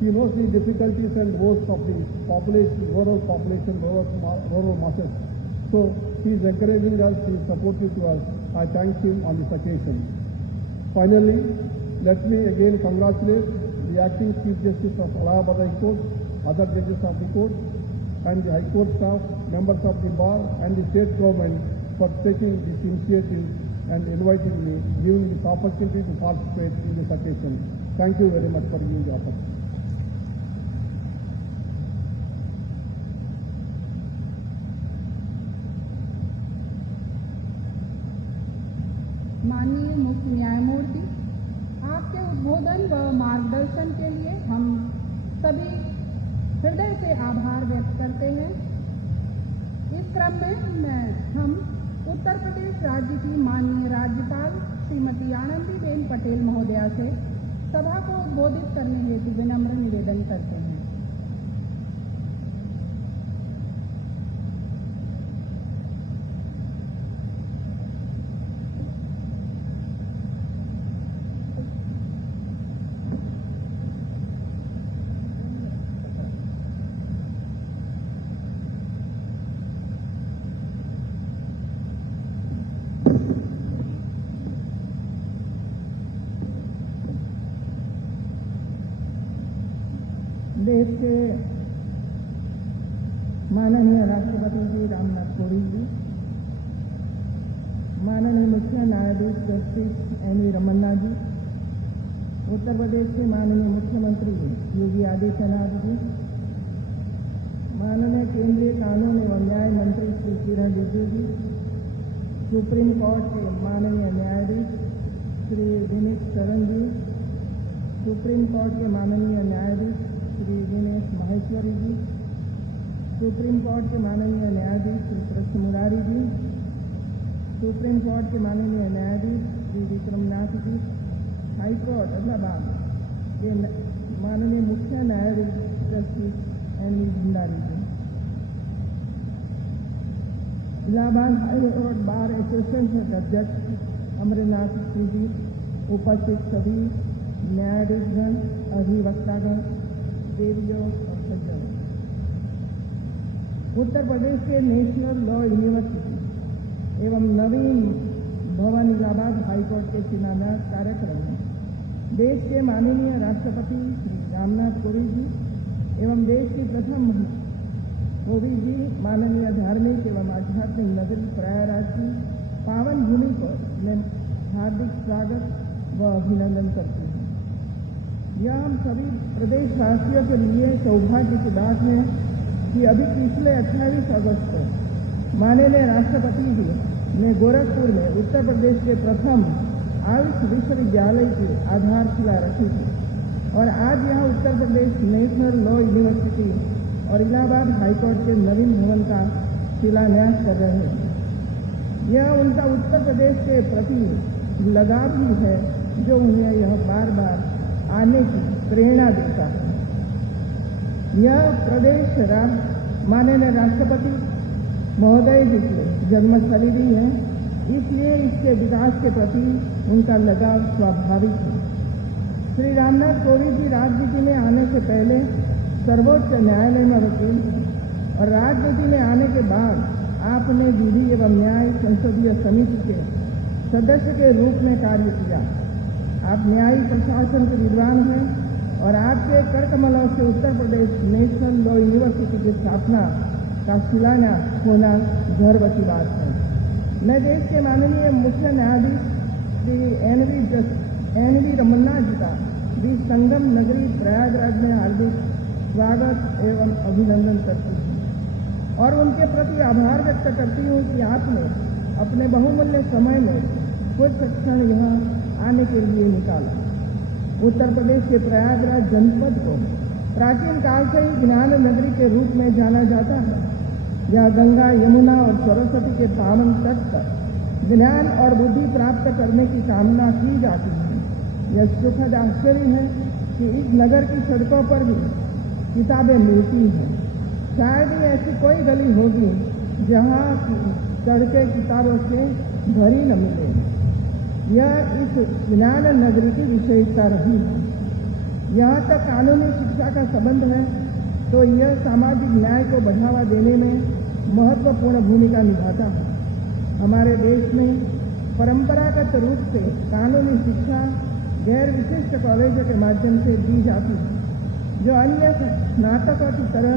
He knows the difficulties and woes of the population, rural masses. So he is encouraging us, he is supportive to us. I thank him on this occasion. Finally, let me again congratulate the acting Chief Justice of Allahabad High Court, other judges of the court, and the High Court staff, members of the bar, and the state government for taking this initiative and inviting me, giving this opportunity to participate in this occasion. Thank you very much for giving the opportunity. माननीय मुख्य न्यायमूर्ति, आपके उद्बोधन व मार्गदर्शन के लिए हम सभी हृदय से आभार व्यक्त करते हैं। इस क्रम में हम उत्तर प्रदेश राज्य की माननीय राज्यपाल श्रीमती आनंदीबेन पटेल महोदया से सभा को उद्बोधित करने हेतु विनम्र निवेदन करते हैं। देश के माननीय राष्ट्रपति जी रामनाथ कोविंद जी, माननीय मुख्य न्यायाधीश जस्टिस एन.वी. रमन्ना जी, उत्तर प्रदेश के माननीय मुख्यमंत्री योगी आदित्यनाथ जी, माननीय केंद्रीय कानून एवं न्याय मंत्री श्री किरण रिजिजू जी, सुप्रीम कोर्ट के माननीय न्यायाधीश श्री विनीत शरण जी, सुप्रीम कोर्ट के माननीय न्यायाधीश श्री दिनेश माहेश्वरी जी, सुप्रीम कोर्ट के माननीय न्यायाधीश श्री कृष्ण मुरारी जी, सुप्रीम कोर्ट के माननीय न्यायाधीश श्री विक्रमनाथ जी, हाई कोर्ट इलाहाबाद के माननीय मुख्य न्यायाधीश justice N V. Bhandari ji, Allahabad high court bar association के अध्यक्ष अमरनाथ श्री जी, उपस्थित सभी न्यायाधीशगण, अधिवक्तागण, देवियों और सज्जनों, उत्तर प्रदेश के नेशनल लॉ यूनिवर्सिटी एवं नवीन भवन इलाहाबाद हाईकोर्ट के शिलान्यास कार्यक्रम में देश के माननीय राष्ट्रपति श्री रामनाथ कोविंद जी एवं देश की प्रथम महिला कोविंद जी माननीय धार्मिक एवं आध्यात्मिक नगरी प्रयागराज की पावन भूमि पर मैं हार्दिक स्वागत व अभिनंदन करती हूँ। यह हम सभी प्रदेशवासियों के लिए सौभाग्य की बात है कि अभी पिछले 28 अगस्त को माननीय राष्ट्रपति जी ने गोरखपुर में उत्तर प्रदेश के प्रथम आयुष विश्वविद्यालय की आधारशिला रखी थी और आज यहाँ Uttar Pradesh national law university और इलाहाबाद हाईकोर्ट के नवीन भवन का शिलान्यास कर रहे हैं। यह उनका उत्तर प्रदेश के प्रति लगाव ही है जो उन्हें यह बार बार आने की प्रेरणा देता है। यह प्रदेश माननीय राष्ट्रपति महोदय जी की जन्मस्थली भी है, इसलिए इसके विकास के प्रति उनका लगाव स्वाभाविक है। श्री रामनाथ कोविंद जी राजनीति में आने से पहले सर्वोच्च न्यायालय में वकील थे और राजनीति में आने के बाद आपने विधि एवं न्याय संसदीय समिति के सदस्य के रूप में कार्य किया। आप न्यायिक प्रशासन के विद्वान हैं और आपके करकमलों से Uttar Pradesh national law university की स्थापना का शिलान्यास होना गर्व की बात है। मैं देश के माननीय मुख्य न्यायाधीश श्री एन.वी. रमन्ना जी का भी संगम नगरी प्रयागराज में हार्दिक स्वागत एवं अभिनंदन करती हूँ और उनके प्रति आभार व्यक्त करती हूँ कि आपने अपने बहुमूल्य समय में कुछ क्षण यहाँ आने के लिए निकाला। उत्तर प्रदेश के प्रयागराज जनपद को प्राचीन काल से ही ज्ञान नगरी के रूप में जाना जाता है। यह गंगा, यमुना और सरस्वती के पावन तट पर ज्ञान और बुद्धि प्राप्त करने की कामना की जाती है। यह सुखद आश्चर्य है कि इस नगर की सड़कों पर भी किताबें मिलती हैं। शायद ही ऐसी कोई गली होगी जहाँ सड़कें किताबों से भरी न मिले। यह इस ज्ञान नगरी की विशेषता रही है। यहाँ तक कानूनी शिक्षा का संबंध है तो यह सामाजिक न्याय को बढ़ावा देने में महत्वपूर्ण भूमिका निभाता है। हमारे देश में परंपरागत रूप से कानूनी शिक्षा गैर विशिष्ट कॉलेजों के माध्यम से दी जाती है, जो अन्य स्नातकों की तरह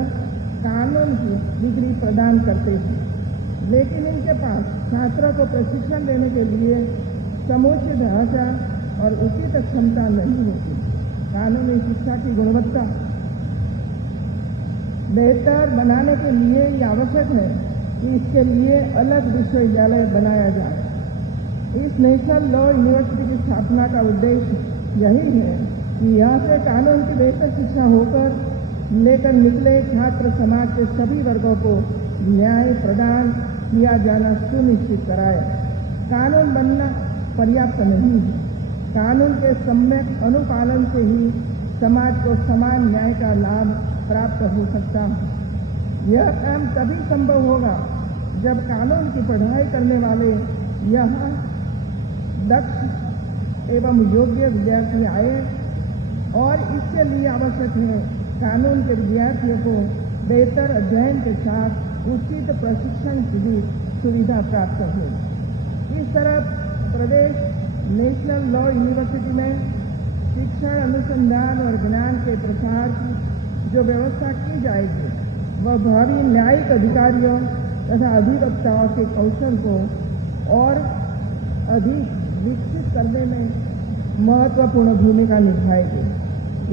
कानून की डिग्री प्रदान करते हैं, लेकिन इनके पास छात्रों को प्रशिक्षण देने के लिए समुचित ढांचा और उचित क्षमता नहीं होती। कानूनी शिक्षा की गुणवत्ता बेहतर बनाने के लिए ये आवश्यक है कि इसके लिए अलग विश्वविद्यालय बनाया जाए। इस नेशनल लॉ यूनिवर्सिटी की स्थापना का उद्देश्य यही है कि यहाँ से कानून की बेहतर शिक्षा होकर लेकर निकले छात्र समाज के सभी वर्गों को न्याय प्रदान किया जाना सुनिश्चित कराए। कानून बनना पर्याप्त नहीं है, कानून के सम्यक अनुपालन से ही समाज को समान न्याय का लाभ प्राप्त हो सकता है। यह काम तभी संभव होगा जब कानून की पढ़ाई करने वाले यहाँ दक्ष एवं योग्य विद्यार्थी आए, और इसके लिए आवश्यक है कानून के विद्यार्थियों को बेहतर अध्ययन के साथ उचित प्रशिक्षण की भी सुविधा प्राप्त हो। इस तरह प्रदेश नेशनल लॉ यूनिवर्सिटी में शिक्षण, अनुसंधान और ज्ञान के प्रसार की जो व्यवस्था की जाएगी, वह भावी न्यायिक अधिकारियों तथा अधिवक्ताओं के कौशल को और अधिक विकसित करने में महत्वपूर्ण भूमिका निभाएगी।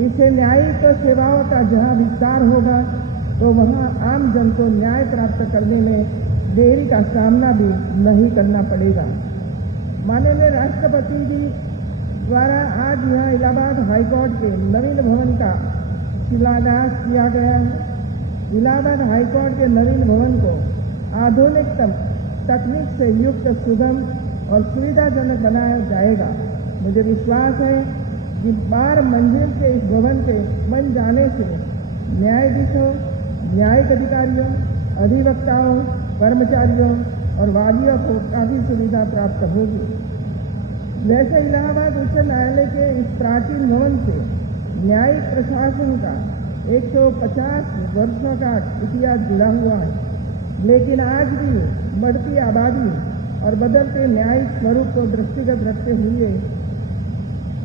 इससे न्यायिक सेवाओं का जहां विस्तार होगा, तो वहां आम जन को न्याय प्राप्त करने में देरी का सामना भी नहीं करना पड़ेगा। माननीय राष्ट्रपति जी द्वारा आज यहाँ इलाहाबाद हाईकोर्ट के नवीन भवन का शिलान्यास किया गया है। इलाहाबाद हाईकोर्ट के नवीन भवन को आधुनिकतम तकनीक से युक्त, सुगम और सुविधाजनक बनाया जाएगा। मुझे विश्वास है कि 12 मंजिल के इस भवन के बन जाने से न्यायाधीशों, न्यायिक अधिकारियों, अधिवक्ताओं, कर्मचारियों और वादियों को काफी सुविधा प्राप्त होगी। वैसे इलाहाबाद उच्च न्यायालय के इस प्राचीन भवन से न्यायिक प्रशासन का 150 वर्षों का इतिहास जुड़ा हुआ है, लेकिन आज भी बढ़ती आबादी और बदलते न्यायिक स्वरूप को दृष्टिगत रखते हुए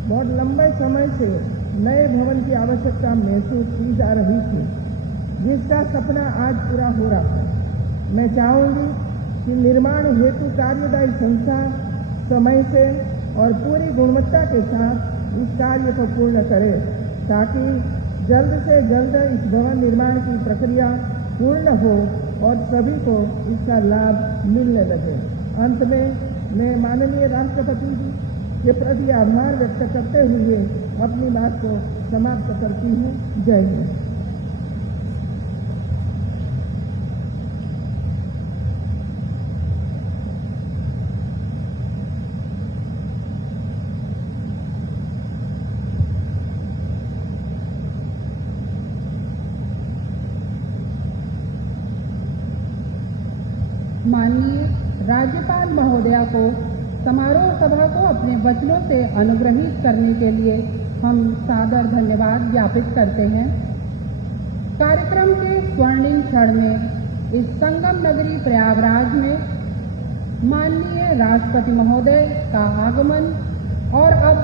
बहुत लंबे समय से नए भवन की आवश्यकता महसूस की जा रही थी, जिसका सपना आज पूरा हो रहा है। मैं चाहूंगी कि निर्माण हेतु कार्यदायी संस्था समय से और पूरी गुणवत्ता के साथ इस कार्य को पूर्ण करे, ताकि जल्द से जल्द इस भवन निर्माण की प्रक्रिया पूर्ण हो और सभी को इसका लाभ मिलने लगे। अंत में मैं माननीय राष्ट्रपति जी के प्रति आभार व्यक्त करते हुए अपनी बात को समाप्त करती हूँ। जय हिंद। माननीय राज्यपाल महोदया को समारोह सभा को अपने वचनों से अनुग्रहित करने के लिए हम सादर धन्यवाद ज्ञापित करते हैं। कार्यक्रम के स्वर्णिम क्षण में इस संगम नगरी प्रयागराज में माननीय राष्ट्रपति महोदय का आगमन, और अब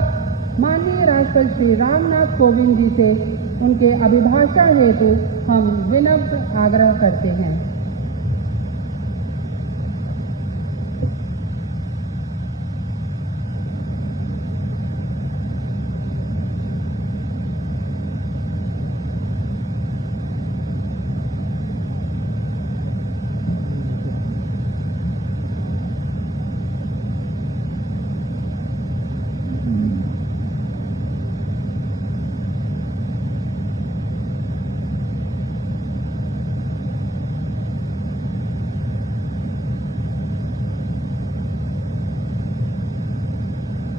माननीय राष्ट्रपति श्री रामनाथ कोविंद जी से उनके अभिभाषण हेतु हम विनम्र आग्रह करते हैं।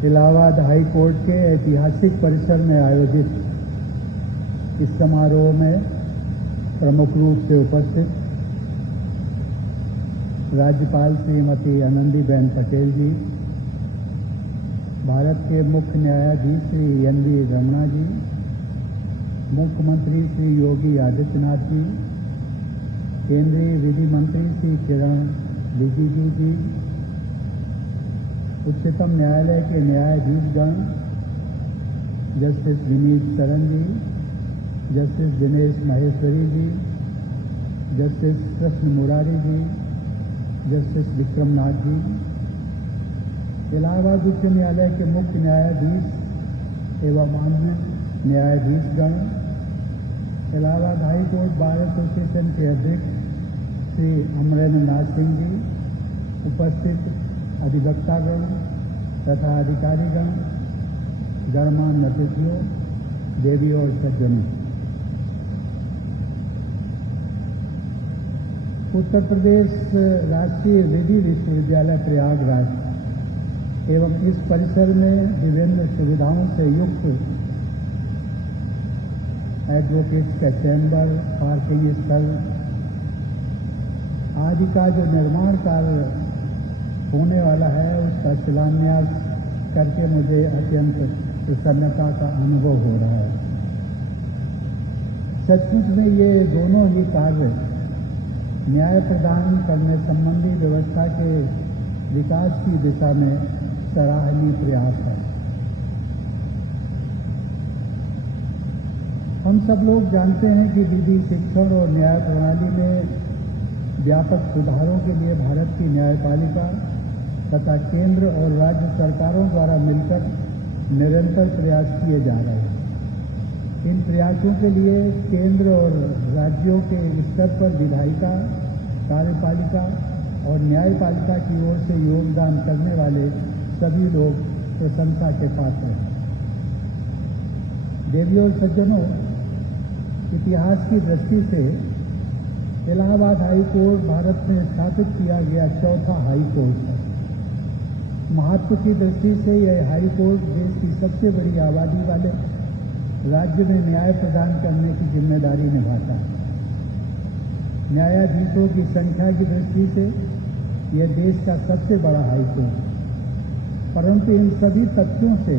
इलाहाबाद हाई कोर्ट के ऐतिहासिक परिसर में आयोजित इस समारोह में प्रमुख रूप से उपस्थित राज्यपाल श्रीमती आनंदीबेन पटेल जी, भारत के मुख्य न्यायाधीश श्री एन.वी. रमणा जी, मुख्यमंत्री श्री योगी आदित्यनाथ जी, केंद्रीय विधि मंत्री श्री किरण रिजिजू जी, उच्चतम न्यायालय के न्यायाधीशगण, justice Vineet Saran ji, justice Dinesh Maheshwari ji, justice Krishna Murari ji, justice Vikramnath ji, Allahabad उच्च न्यायालय के मुख्य न्यायाधीश एवं अन्य न्यायाधीशगण, Allahabad high court bar association के अध्यक्ष श्री अमरेंद्र नाथ सिंह जी, उपस्थित अधिवक्तागण तथा अधिकारीगण, गणमान्य अतिथियों, देवी और सज्जनों, उत्तर प्रदेश राष्ट्रीय विधि विश्वविद्यालय प्रयागराज एवं इस परिसर में विभिन्न सुविधाओं से युक्त एडवोकेट्स का चैम्बर, पार्किंग स्थल आदि का जो निर्माण कार्य होने वाला है उसका शिलान्यास करके मुझे अत्यंत प्रसन्नता का अनुभव हो रहा है। सचमुच में ये दोनों ही कार्य न्याय प्रदान करने संबंधी व्यवस्था के विकास की दिशा में सराहनीय प्रयास है। हम सब लोग जानते हैं कि विधि, शिक्षण और न्याय प्रणाली में व्यापक सुधारों के लिए भारत की न्यायपालिका तथा केंद्र और राज्य सरकारों द्वारा मिलकर निरंतर प्रयास किए जा रहे हैं। इन प्रयासों के लिए केंद्र और राज्यों के स्तर पर विधायिका, कार्यपालिका और न्यायपालिका की ओर से योगदान करने वाले सभी लोग प्रशंसा के पात्र हैं। देवी और सज्जनों, इतिहास की दृष्टि से इलाहाबाद हाई कोर्ट भारत में स्थापित किया गया चौथा हाई कोर्ट है। महत्व की दृष्टि से यह हाई कोर्ट देश की सबसे बड़ी आबादी वाले राज्य में न्याय प्रदान करने की जिम्मेदारी निभाता है। न्यायाधीशों की संख्या की दृष्टि से यह देश का सबसे बड़ा हाई कोर्ट है। परंतु इन सभी तथ्यों से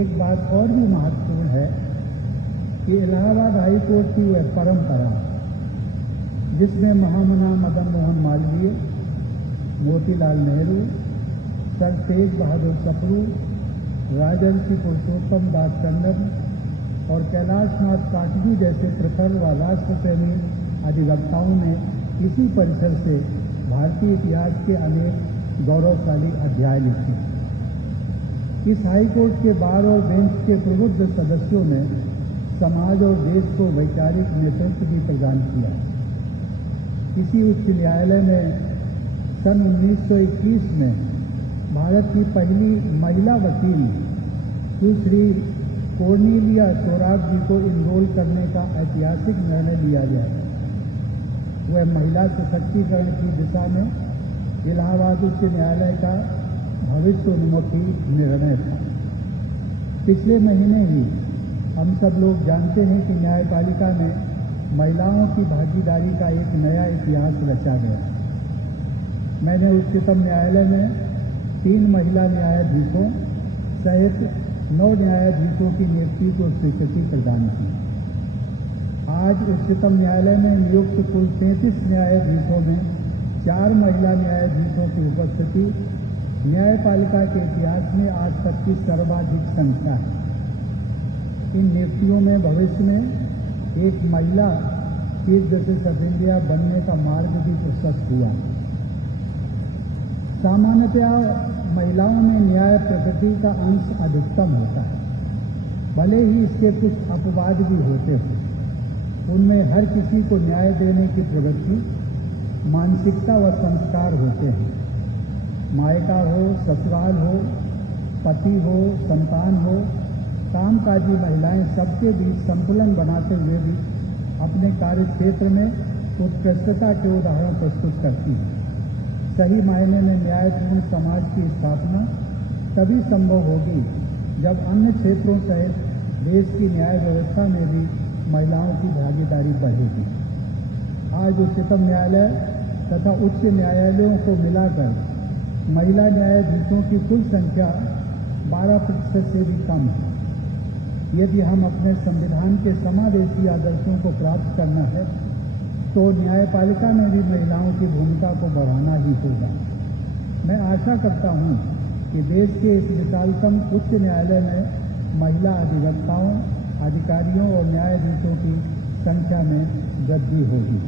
एक बात और भी महत्वपूर्ण है कि इलाहाबाद हाई कोर्ट की वह परंपरा जिसमें महामना मदन मोहन मालवीय, मोतीलाल नेहरू, सर तेज बहादुर सप्रू, राजर्षि पुरुषोत्तम दास टंडन और कैलाशनाथ काटजू जैसे प्रखर व राष्ट्रप्रेमी अधिवक्ताओं ने इसी परिसर से भारतीय इतिहास के अनेक गौरवशाली अध्याय लिखे। इस हाई कोर्ट के बार और बेंच के प्रबुद्ध सदस्यों ने समाज और देश को वैचारिक नेतृत्व भी प्रदान किया। इसी उच्च न्यायालय में सन 1921 में भारत की पहली महिला वकील सुश्री कोर्नेलिया सोराब जी को इनरोल करने का ऐतिहासिक निर्णय लिया गया। वह महिला सशक्तिकरण की दिशा में इलाहाबाद उच्च न्यायालय का भविष्योन्मुखी निर्णय था। पिछले महीने ही हम सब लोग जानते हैं कि न्यायपालिका में महिलाओं की भागीदारी का एक नया इतिहास रचा गया। मैंने उच्चतम न्यायालय में 3 महिला न्यायाधीशों सहित 9 न्यायाधीशों की नियुक्ति को स्वीकृति प्रदान की। आज उच्चतम न्यायालय में नियुक्त कुल 33 न्यायाधीशों में 4 महिला न्यायाधीशों की उपस्थिति न्यायपालिका के इतिहास में आज तक की सर्वाधिक संख्या है। इन नियुक्तियों में भविष्य में एक महिला चीफ जस्टिस ऑफ इंडिया बनने का मार्ग भी प्रशस्त हुआ। सामान्यतया महिलाओं में न्याय प्रकृति का अंश अधिकतम होता है, भले ही इसके कुछ अपवाद भी होते हों। उनमें हर किसी को न्याय देने की प्रवृत्ति, मानसिकता व संस्कार होते हैं। मायका हो, ससुराल हो, पति हो, संतान हो, कामकाजी महिलाएं सबके बीच संतुलन बनाते हुए भी अपने कार्य क्षेत्र में उत्कृष्टता के उदाहरण प्रस्तुत करती हैं। सही मायने में न्यायपूर्ण समाज की स्थापना तभी संभव होगी जब अन्य क्षेत्रों सहित देश की न्याय व्यवस्था में भी महिलाओं की भागीदारी बढ़ेगी। आज उच्चतम न्यायालय तथा उच्च न्यायालयों को मिलाकर महिला न्यायाधीशों की कुल संख्या 12% से भी कम है। यदि हम अपने संविधान के समावेशी आदर्शों को प्राप्त करना है तो न्यायपालिका में भी महिलाओं की भूमिका को बढ़ाना ही होगा। मैं आशा करता हूं कि देश के इस विशालतम उच्च न्यायालय में महिला अधिवक्ताओं, अधिकारियों और न्यायाधीशों की संख्या में वृद्धि होगी।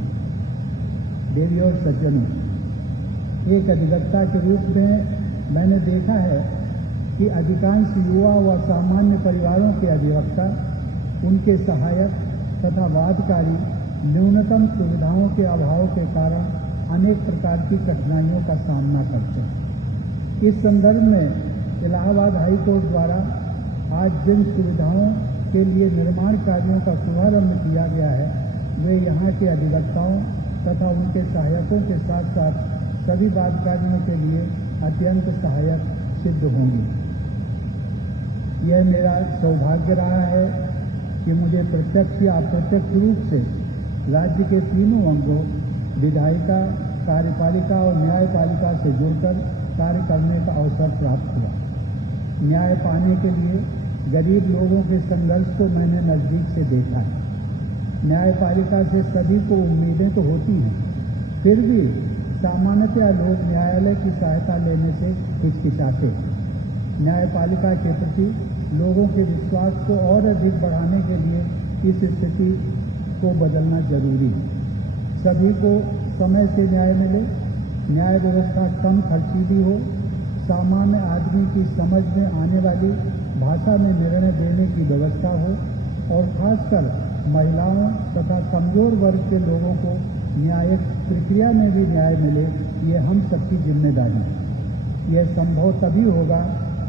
देवियों और सज्जनों, एक अधिवक्ता के रूप में मैंने देखा है कि अधिकांश युवा व सामान्य परिवारों के अधिवक्ता, उनके सहायक तथा वादकारी न्यूनतम सुविधाओं के अभाव के कारण अनेक प्रकार की कठिनाइयों का सामना करते हैं। इस संदर्भ में इलाहाबाद हाई कोर्ट द्वारा आज जिन सुविधाओं के लिए निर्माण कार्यों का शुभारंभ किया गया है, वे यहाँ के अधिवक्ताओं तथा उनके सहायकों के साथ साथ सभी वादकारियों के लिए अत्यंत सहायक सिद्ध होंगी। यह मेरा सौभाग्य रहा है कि मुझे प्रत्यक्ष या अप्रत्यक्ष रूप से राज्य के तीनों अंगों विधायिका, कार्यपालिका और न्यायपालिका से जुड़कर कार्य करने का अवसर प्राप्त हुआ। न्याय पाने के लिए गरीब लोगों के संघर्ष को मैंने नज़दीक से देखा है। न्यायपालिका से सभी को उम्मीदें तो होती हैं, फिर भी सामान्यतया लोग न्यायालय की सहायता लेने से हिचकिचाते हैं। न्यायपालिका के प्रति लोगों के विश्वास को और अधिक बढ़ाने के लिए इस स्थिति को बदलना जरूरी है। सभी को समय से न्याय मिले, न्याय व्यवस्था कम खर्चीली हो, सामान्य आदमी की समझ में आने वाली भाषा में निर्णय देने की व्यवस्था हो और खासकर महिलाओं तथा कमजोर वर्ग के लोगों को न्यायिक प्रक्रिया में भी न्याय मिले, ये हम सबकी जिम्मेदारी है। यह संभव तभी होगा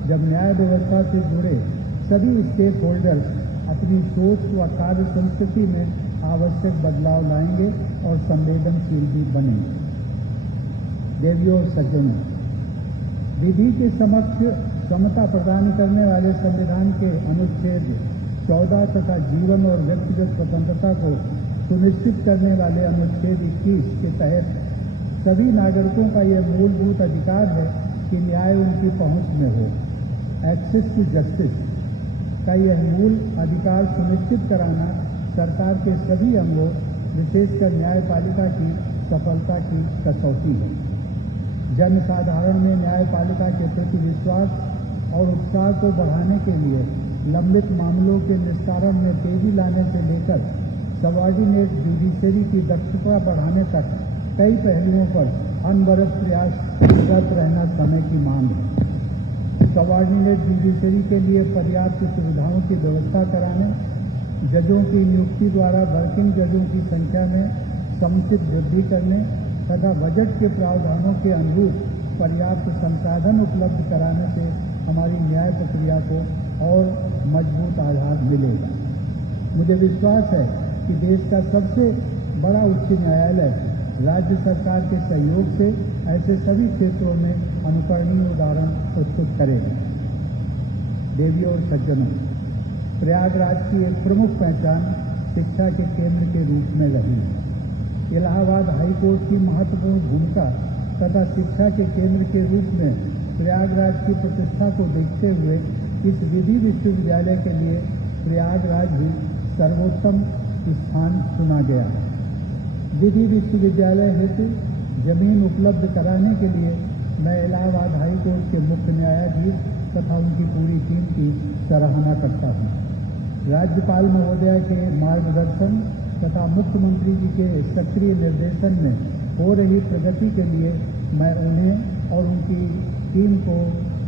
जब न्याय व्यवस्था से जुड़े सभी स्टेक होल्डर्स अपनी सोच व कार्य संस्कृति में आवश्यक बदलाव लाएंगे और संवेदनशील भी बनेंगे। देवियों और सज्जनों, विधि के समक्ष समता प्रदान करने वाले संविधान के अनुच्छेद 14 तथा जीवन और व्यक्तिगत स्वतंत्रता को सुनिश्चित करने वाले अनुच्छेद 21 के तहत सभी नागरिकों का यह मूलभूत अधिकार है कि न्याय उनकी पहुंच में हो। एक्सेस टू जस्टिस का यह मूल अधिकार सुनिश्चित कराना सरकार के सभी अंगों, विशेषकर न्यायपालिका की सफलता की कसौटी है। जन साधारण में न्यायपालिका के प्रति विश्वास और उत्साह को बढ़ाने के लिए लंबित मामलों के निस्तारण में तेजी लाने से लेकर सबऑर्डिनेट जुडिशरी की दक्षता बढ़ाने तक कई पहलुओं पर अनवरत प्रयासरत रहना समय की मांग है। सबऑर्डिनेट जुडिशरी के लिए पर्याप्त सुविधाओं की व्यवस्था कराने, जजों की नियुक्ति द्वारा वर्किंग जजों की संख्या में समुचित वृद्धि करने तथा बजट के प्रावधानों के अनुरूप पर्याप्त संसाधन उपलब्ध कराने से हमारी न्याय प्रक्रिया को और मजबूत आधार मिलेगा। मुझे विश्वास है कि देश का सबसे बड़ा उच्च न्यायालय राज्य सरकार के सहयोग से ऐसे सभी क्षेत्रों में अनुकरणीय उदाहरण प्रस्तुत करेगा। देवियों और सज्जनों, प्रयागराज की एक प्रमुख पहचान शिक्षा के केंद्र के रूप में रही है। इलाहाबाद हाई कोर्ट की महत्वपूर्ण भूमिका तथा शिक्षा के केंद्र के रूप में प्रयागराज की प्रतिष्ठा को देखते हुए इस विधि विश्वविद्यालय के लिए प्रयागराज ही सर्वोत्तम स्थान चुना गया है। विधि विश्वविद्यालय हेतु जमीन उपलब्ध कराने के लिए मैं इलाहाबाद हाई कोर्ट के मुख्य न्यायाधीश तथा उनकी पूरी टीम की सराहना करता हूँ। राज्यपाल महोदया के मार्गदर्शन तथा मुख्यमंत्री जी के सक्रिय निर्देशन में हो रही प्रगति के लिए मैं उन्हें और उनकी टीम को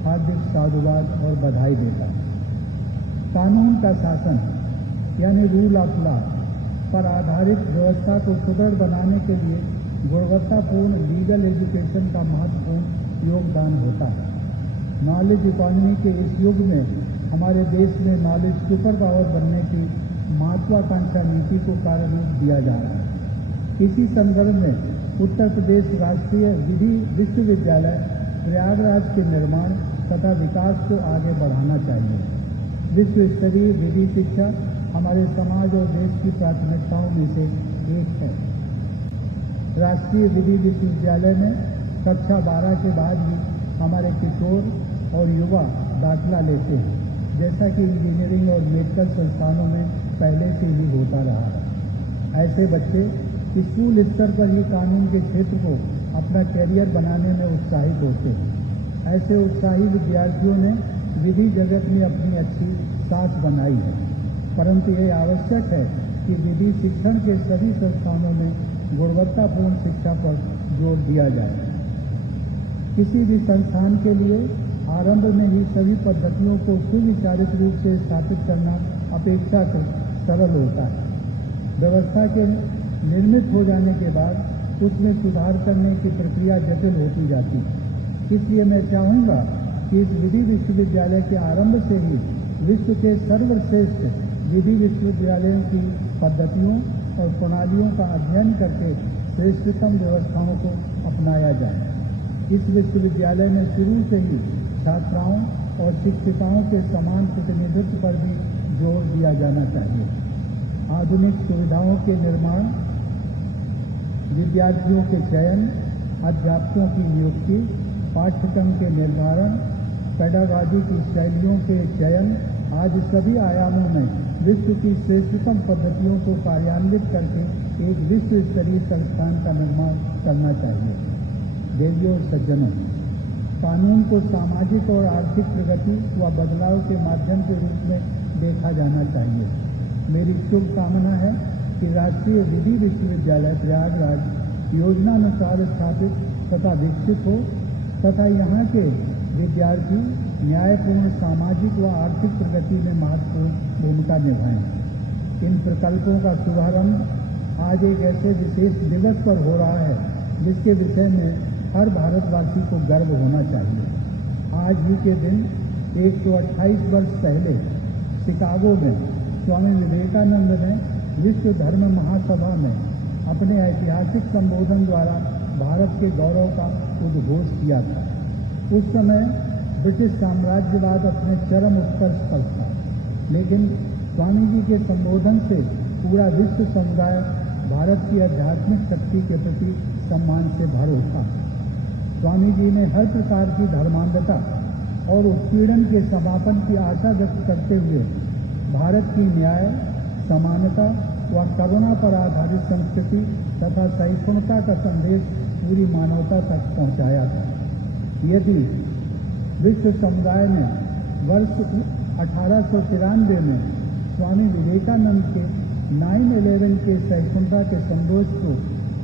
हार्दिक साधुवाद और बधाई देता हूँ। कानून का शासन यानी रूल ऑफ लॉ पर आधारित व्यवस्था को सुदृढ़ बनाने के लिए गुणवत्तापूर्ण लीगल एजुकेशन का महत्वपूर्ण योगदान होता है। नॉलेज इकोनॉमी के इस युग में हमारे देश में नॉलेज सुपर पावर बनने की महत्वाकांक्षा नीति को कार्य रूप दिया जा रहा है। इसी संदर्भ में उत्तर प्रदेश राष्ट्रीय विधि विश्वविद्यालय प्रयागराज के निर्माण तथा विकास को आगे बढ़ाना चाहिए। विश्व स्तरीय विधि शिक्षा हमारे समाज और देश की प्राथमिकताओं में से एक है। राष्ट्रीय विधि विश्वविद्यालय में कक्षा 12 के बाद ही हमारे किशोर और युवा दाखिला लेते हैं, जैसा कि इंजीनियरिंग और मेडिकल संस्थानों में पहले से ही होता रहा है। ऐसे बच्चे स्कूल स्तर पर ही कानून के क्षेत्र को अपना कैरियर बनाने में उत्साहित होते हैं। ऐसे उत्साही विद्यार्थियों ने विधि जगत में अपनी अच्छी साथ बनाई है, परंतु ये आवश्यक है कि विधि शिक्षण के सभी संस्थानों में गुणवत्तापूर्ण शिक्षा पर जोर दिया जाए। किसी भी संस्थान के लिए आरंभ में ही सभी पद्धतियों को सुविचारित रूप से स्थापित करना अपेक्षाकृत सरल होता है। व्यवस्था के निर्मित हो जाने के बाद उसमें सुधार करने की प्रक्रिया जटिल होती जाती है। इसलिए मैं चाहूँगा कि इस विधि विश्वविद्यालय के आरंभ से ही विश्व के सर्वश्रेष्ठ विधि विश्वविद्यालयों की पद्धतियों और प्रणालियों का अध्ययन करके श्रेष्ठतम व्यवस्थाओं को अपनाया जाए। इस विश्वविद्यालय में शुरू से ही छात्राओं और शिक्षिकाओं के समान प्रतिनिधित्व पर भी जोर दिया जाना चाहिए। आधुनिक सुविधाओं के निर्माण, विद्यार्थियों के चयन, अध्यापकों की नियुक्ति, पाठ्यक्रम के निर्धारण, पेडागॉजी की शैलियों के चयन आदि सभी आयामों में विश्व की श्रेष्ठतम पद्धतियों को कार्यान्वित करके एक विश्व स्तरीय संस्थान का निर्माण करना चाहिए। देवियों और सज्जनों, कानून को सामाजिक और आर्थिक प्रगति व बदलाव के माध्यम के रूप में देखा जाना चाहिए। मेरी शुभकामना है कि राष्ट्रीय विधि विश्वविद्यालय प्रयागराज योजनानुसार स्थापित तथा विकसित हो तथा यहाँ के विद्यार्थी न्यायपूर्ण सामाजिक व आर्थिक प्रगति में महत्वपूर्ण भूमिका निभाएं। इन प्रकल्पों का शुभारंभ आज एक ऐसे विशेष दिवस पर हो रहा है जिसके विषय में हर भारतवासी को गर्व होना चाहिए। आज ही के दिन 128 वर्ष पहले शिकागो में स्वामी विवेकानंद ने विश्व धर्म महासभा में अपने ऐतिहासिक संबोधन द्वारा भारत के गौरव का उद्घोष किया था। उस समय ब्रिटिश साम्राज्यवाद अपने चरम उत्कर्ष पर था, लेकिन स्वामी जी के संबोधन से पूरा विश्व समुदाय भारत की आध्यात्मिक शक्ति के प्रति सम्मान से भर उठा। स्वामी जी ने हर प्रकार की धर्मांधता और उत्पीड़न के समापन की आशा व्यक्त करते हुए भारत की न्याय, समानता व करुणा पर आधारित संस्कृति तथा सहिष्णुता का संदेश पूरी मानवता तक पहुंचाया था। यदि विश्व समुदाय ने वर्ष 1893 में स्वामी विवेकानंद के 9/11 के सहिष्णुता के संदेश को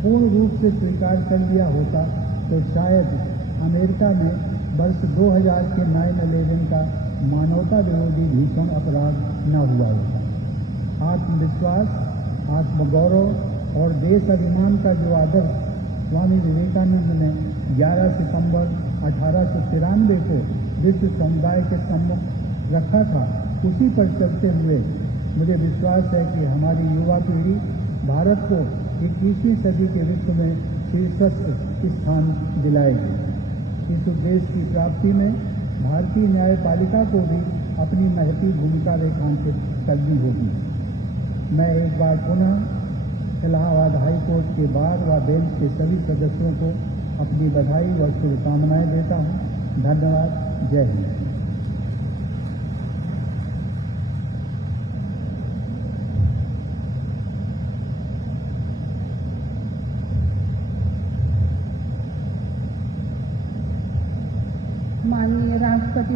पूर्ण रूप से स्वीकार कर लिया होता तो शायद अमेरिका में वर्ष 2000 के 9/11 का मानवता विरोधी भीषण अपराध न हुआ होता। आत्मविश्वास, आत्मगौरव और देश अभिमान का जो आदर्श स्वामी विवेकानंद ने 11 सितंबर 1893 को विश्व समुदाय के सम्मुख रखा था, उसी पर चलते हुए मुझे विश्वास है कि हमारी युवा पीढ़ी भारत को 21वीं सदी के विश्व में शीर्षस्थ स्थान दिलाएगी। इस उद्देश्य की प्राप्ति में भारतीय न्यायपालिका को भी अपनी महती भूमिका रेखांकित करनी होगी। मैं एक बार पुनः इलाहाबाद हाई कोर्ट के बार व बेंच के सभी सदस्यों को अपनी बधाई व शुभकामनाएं देता हूं। धन्यवाद। जय हिंद। माननीय राष्ट्रपति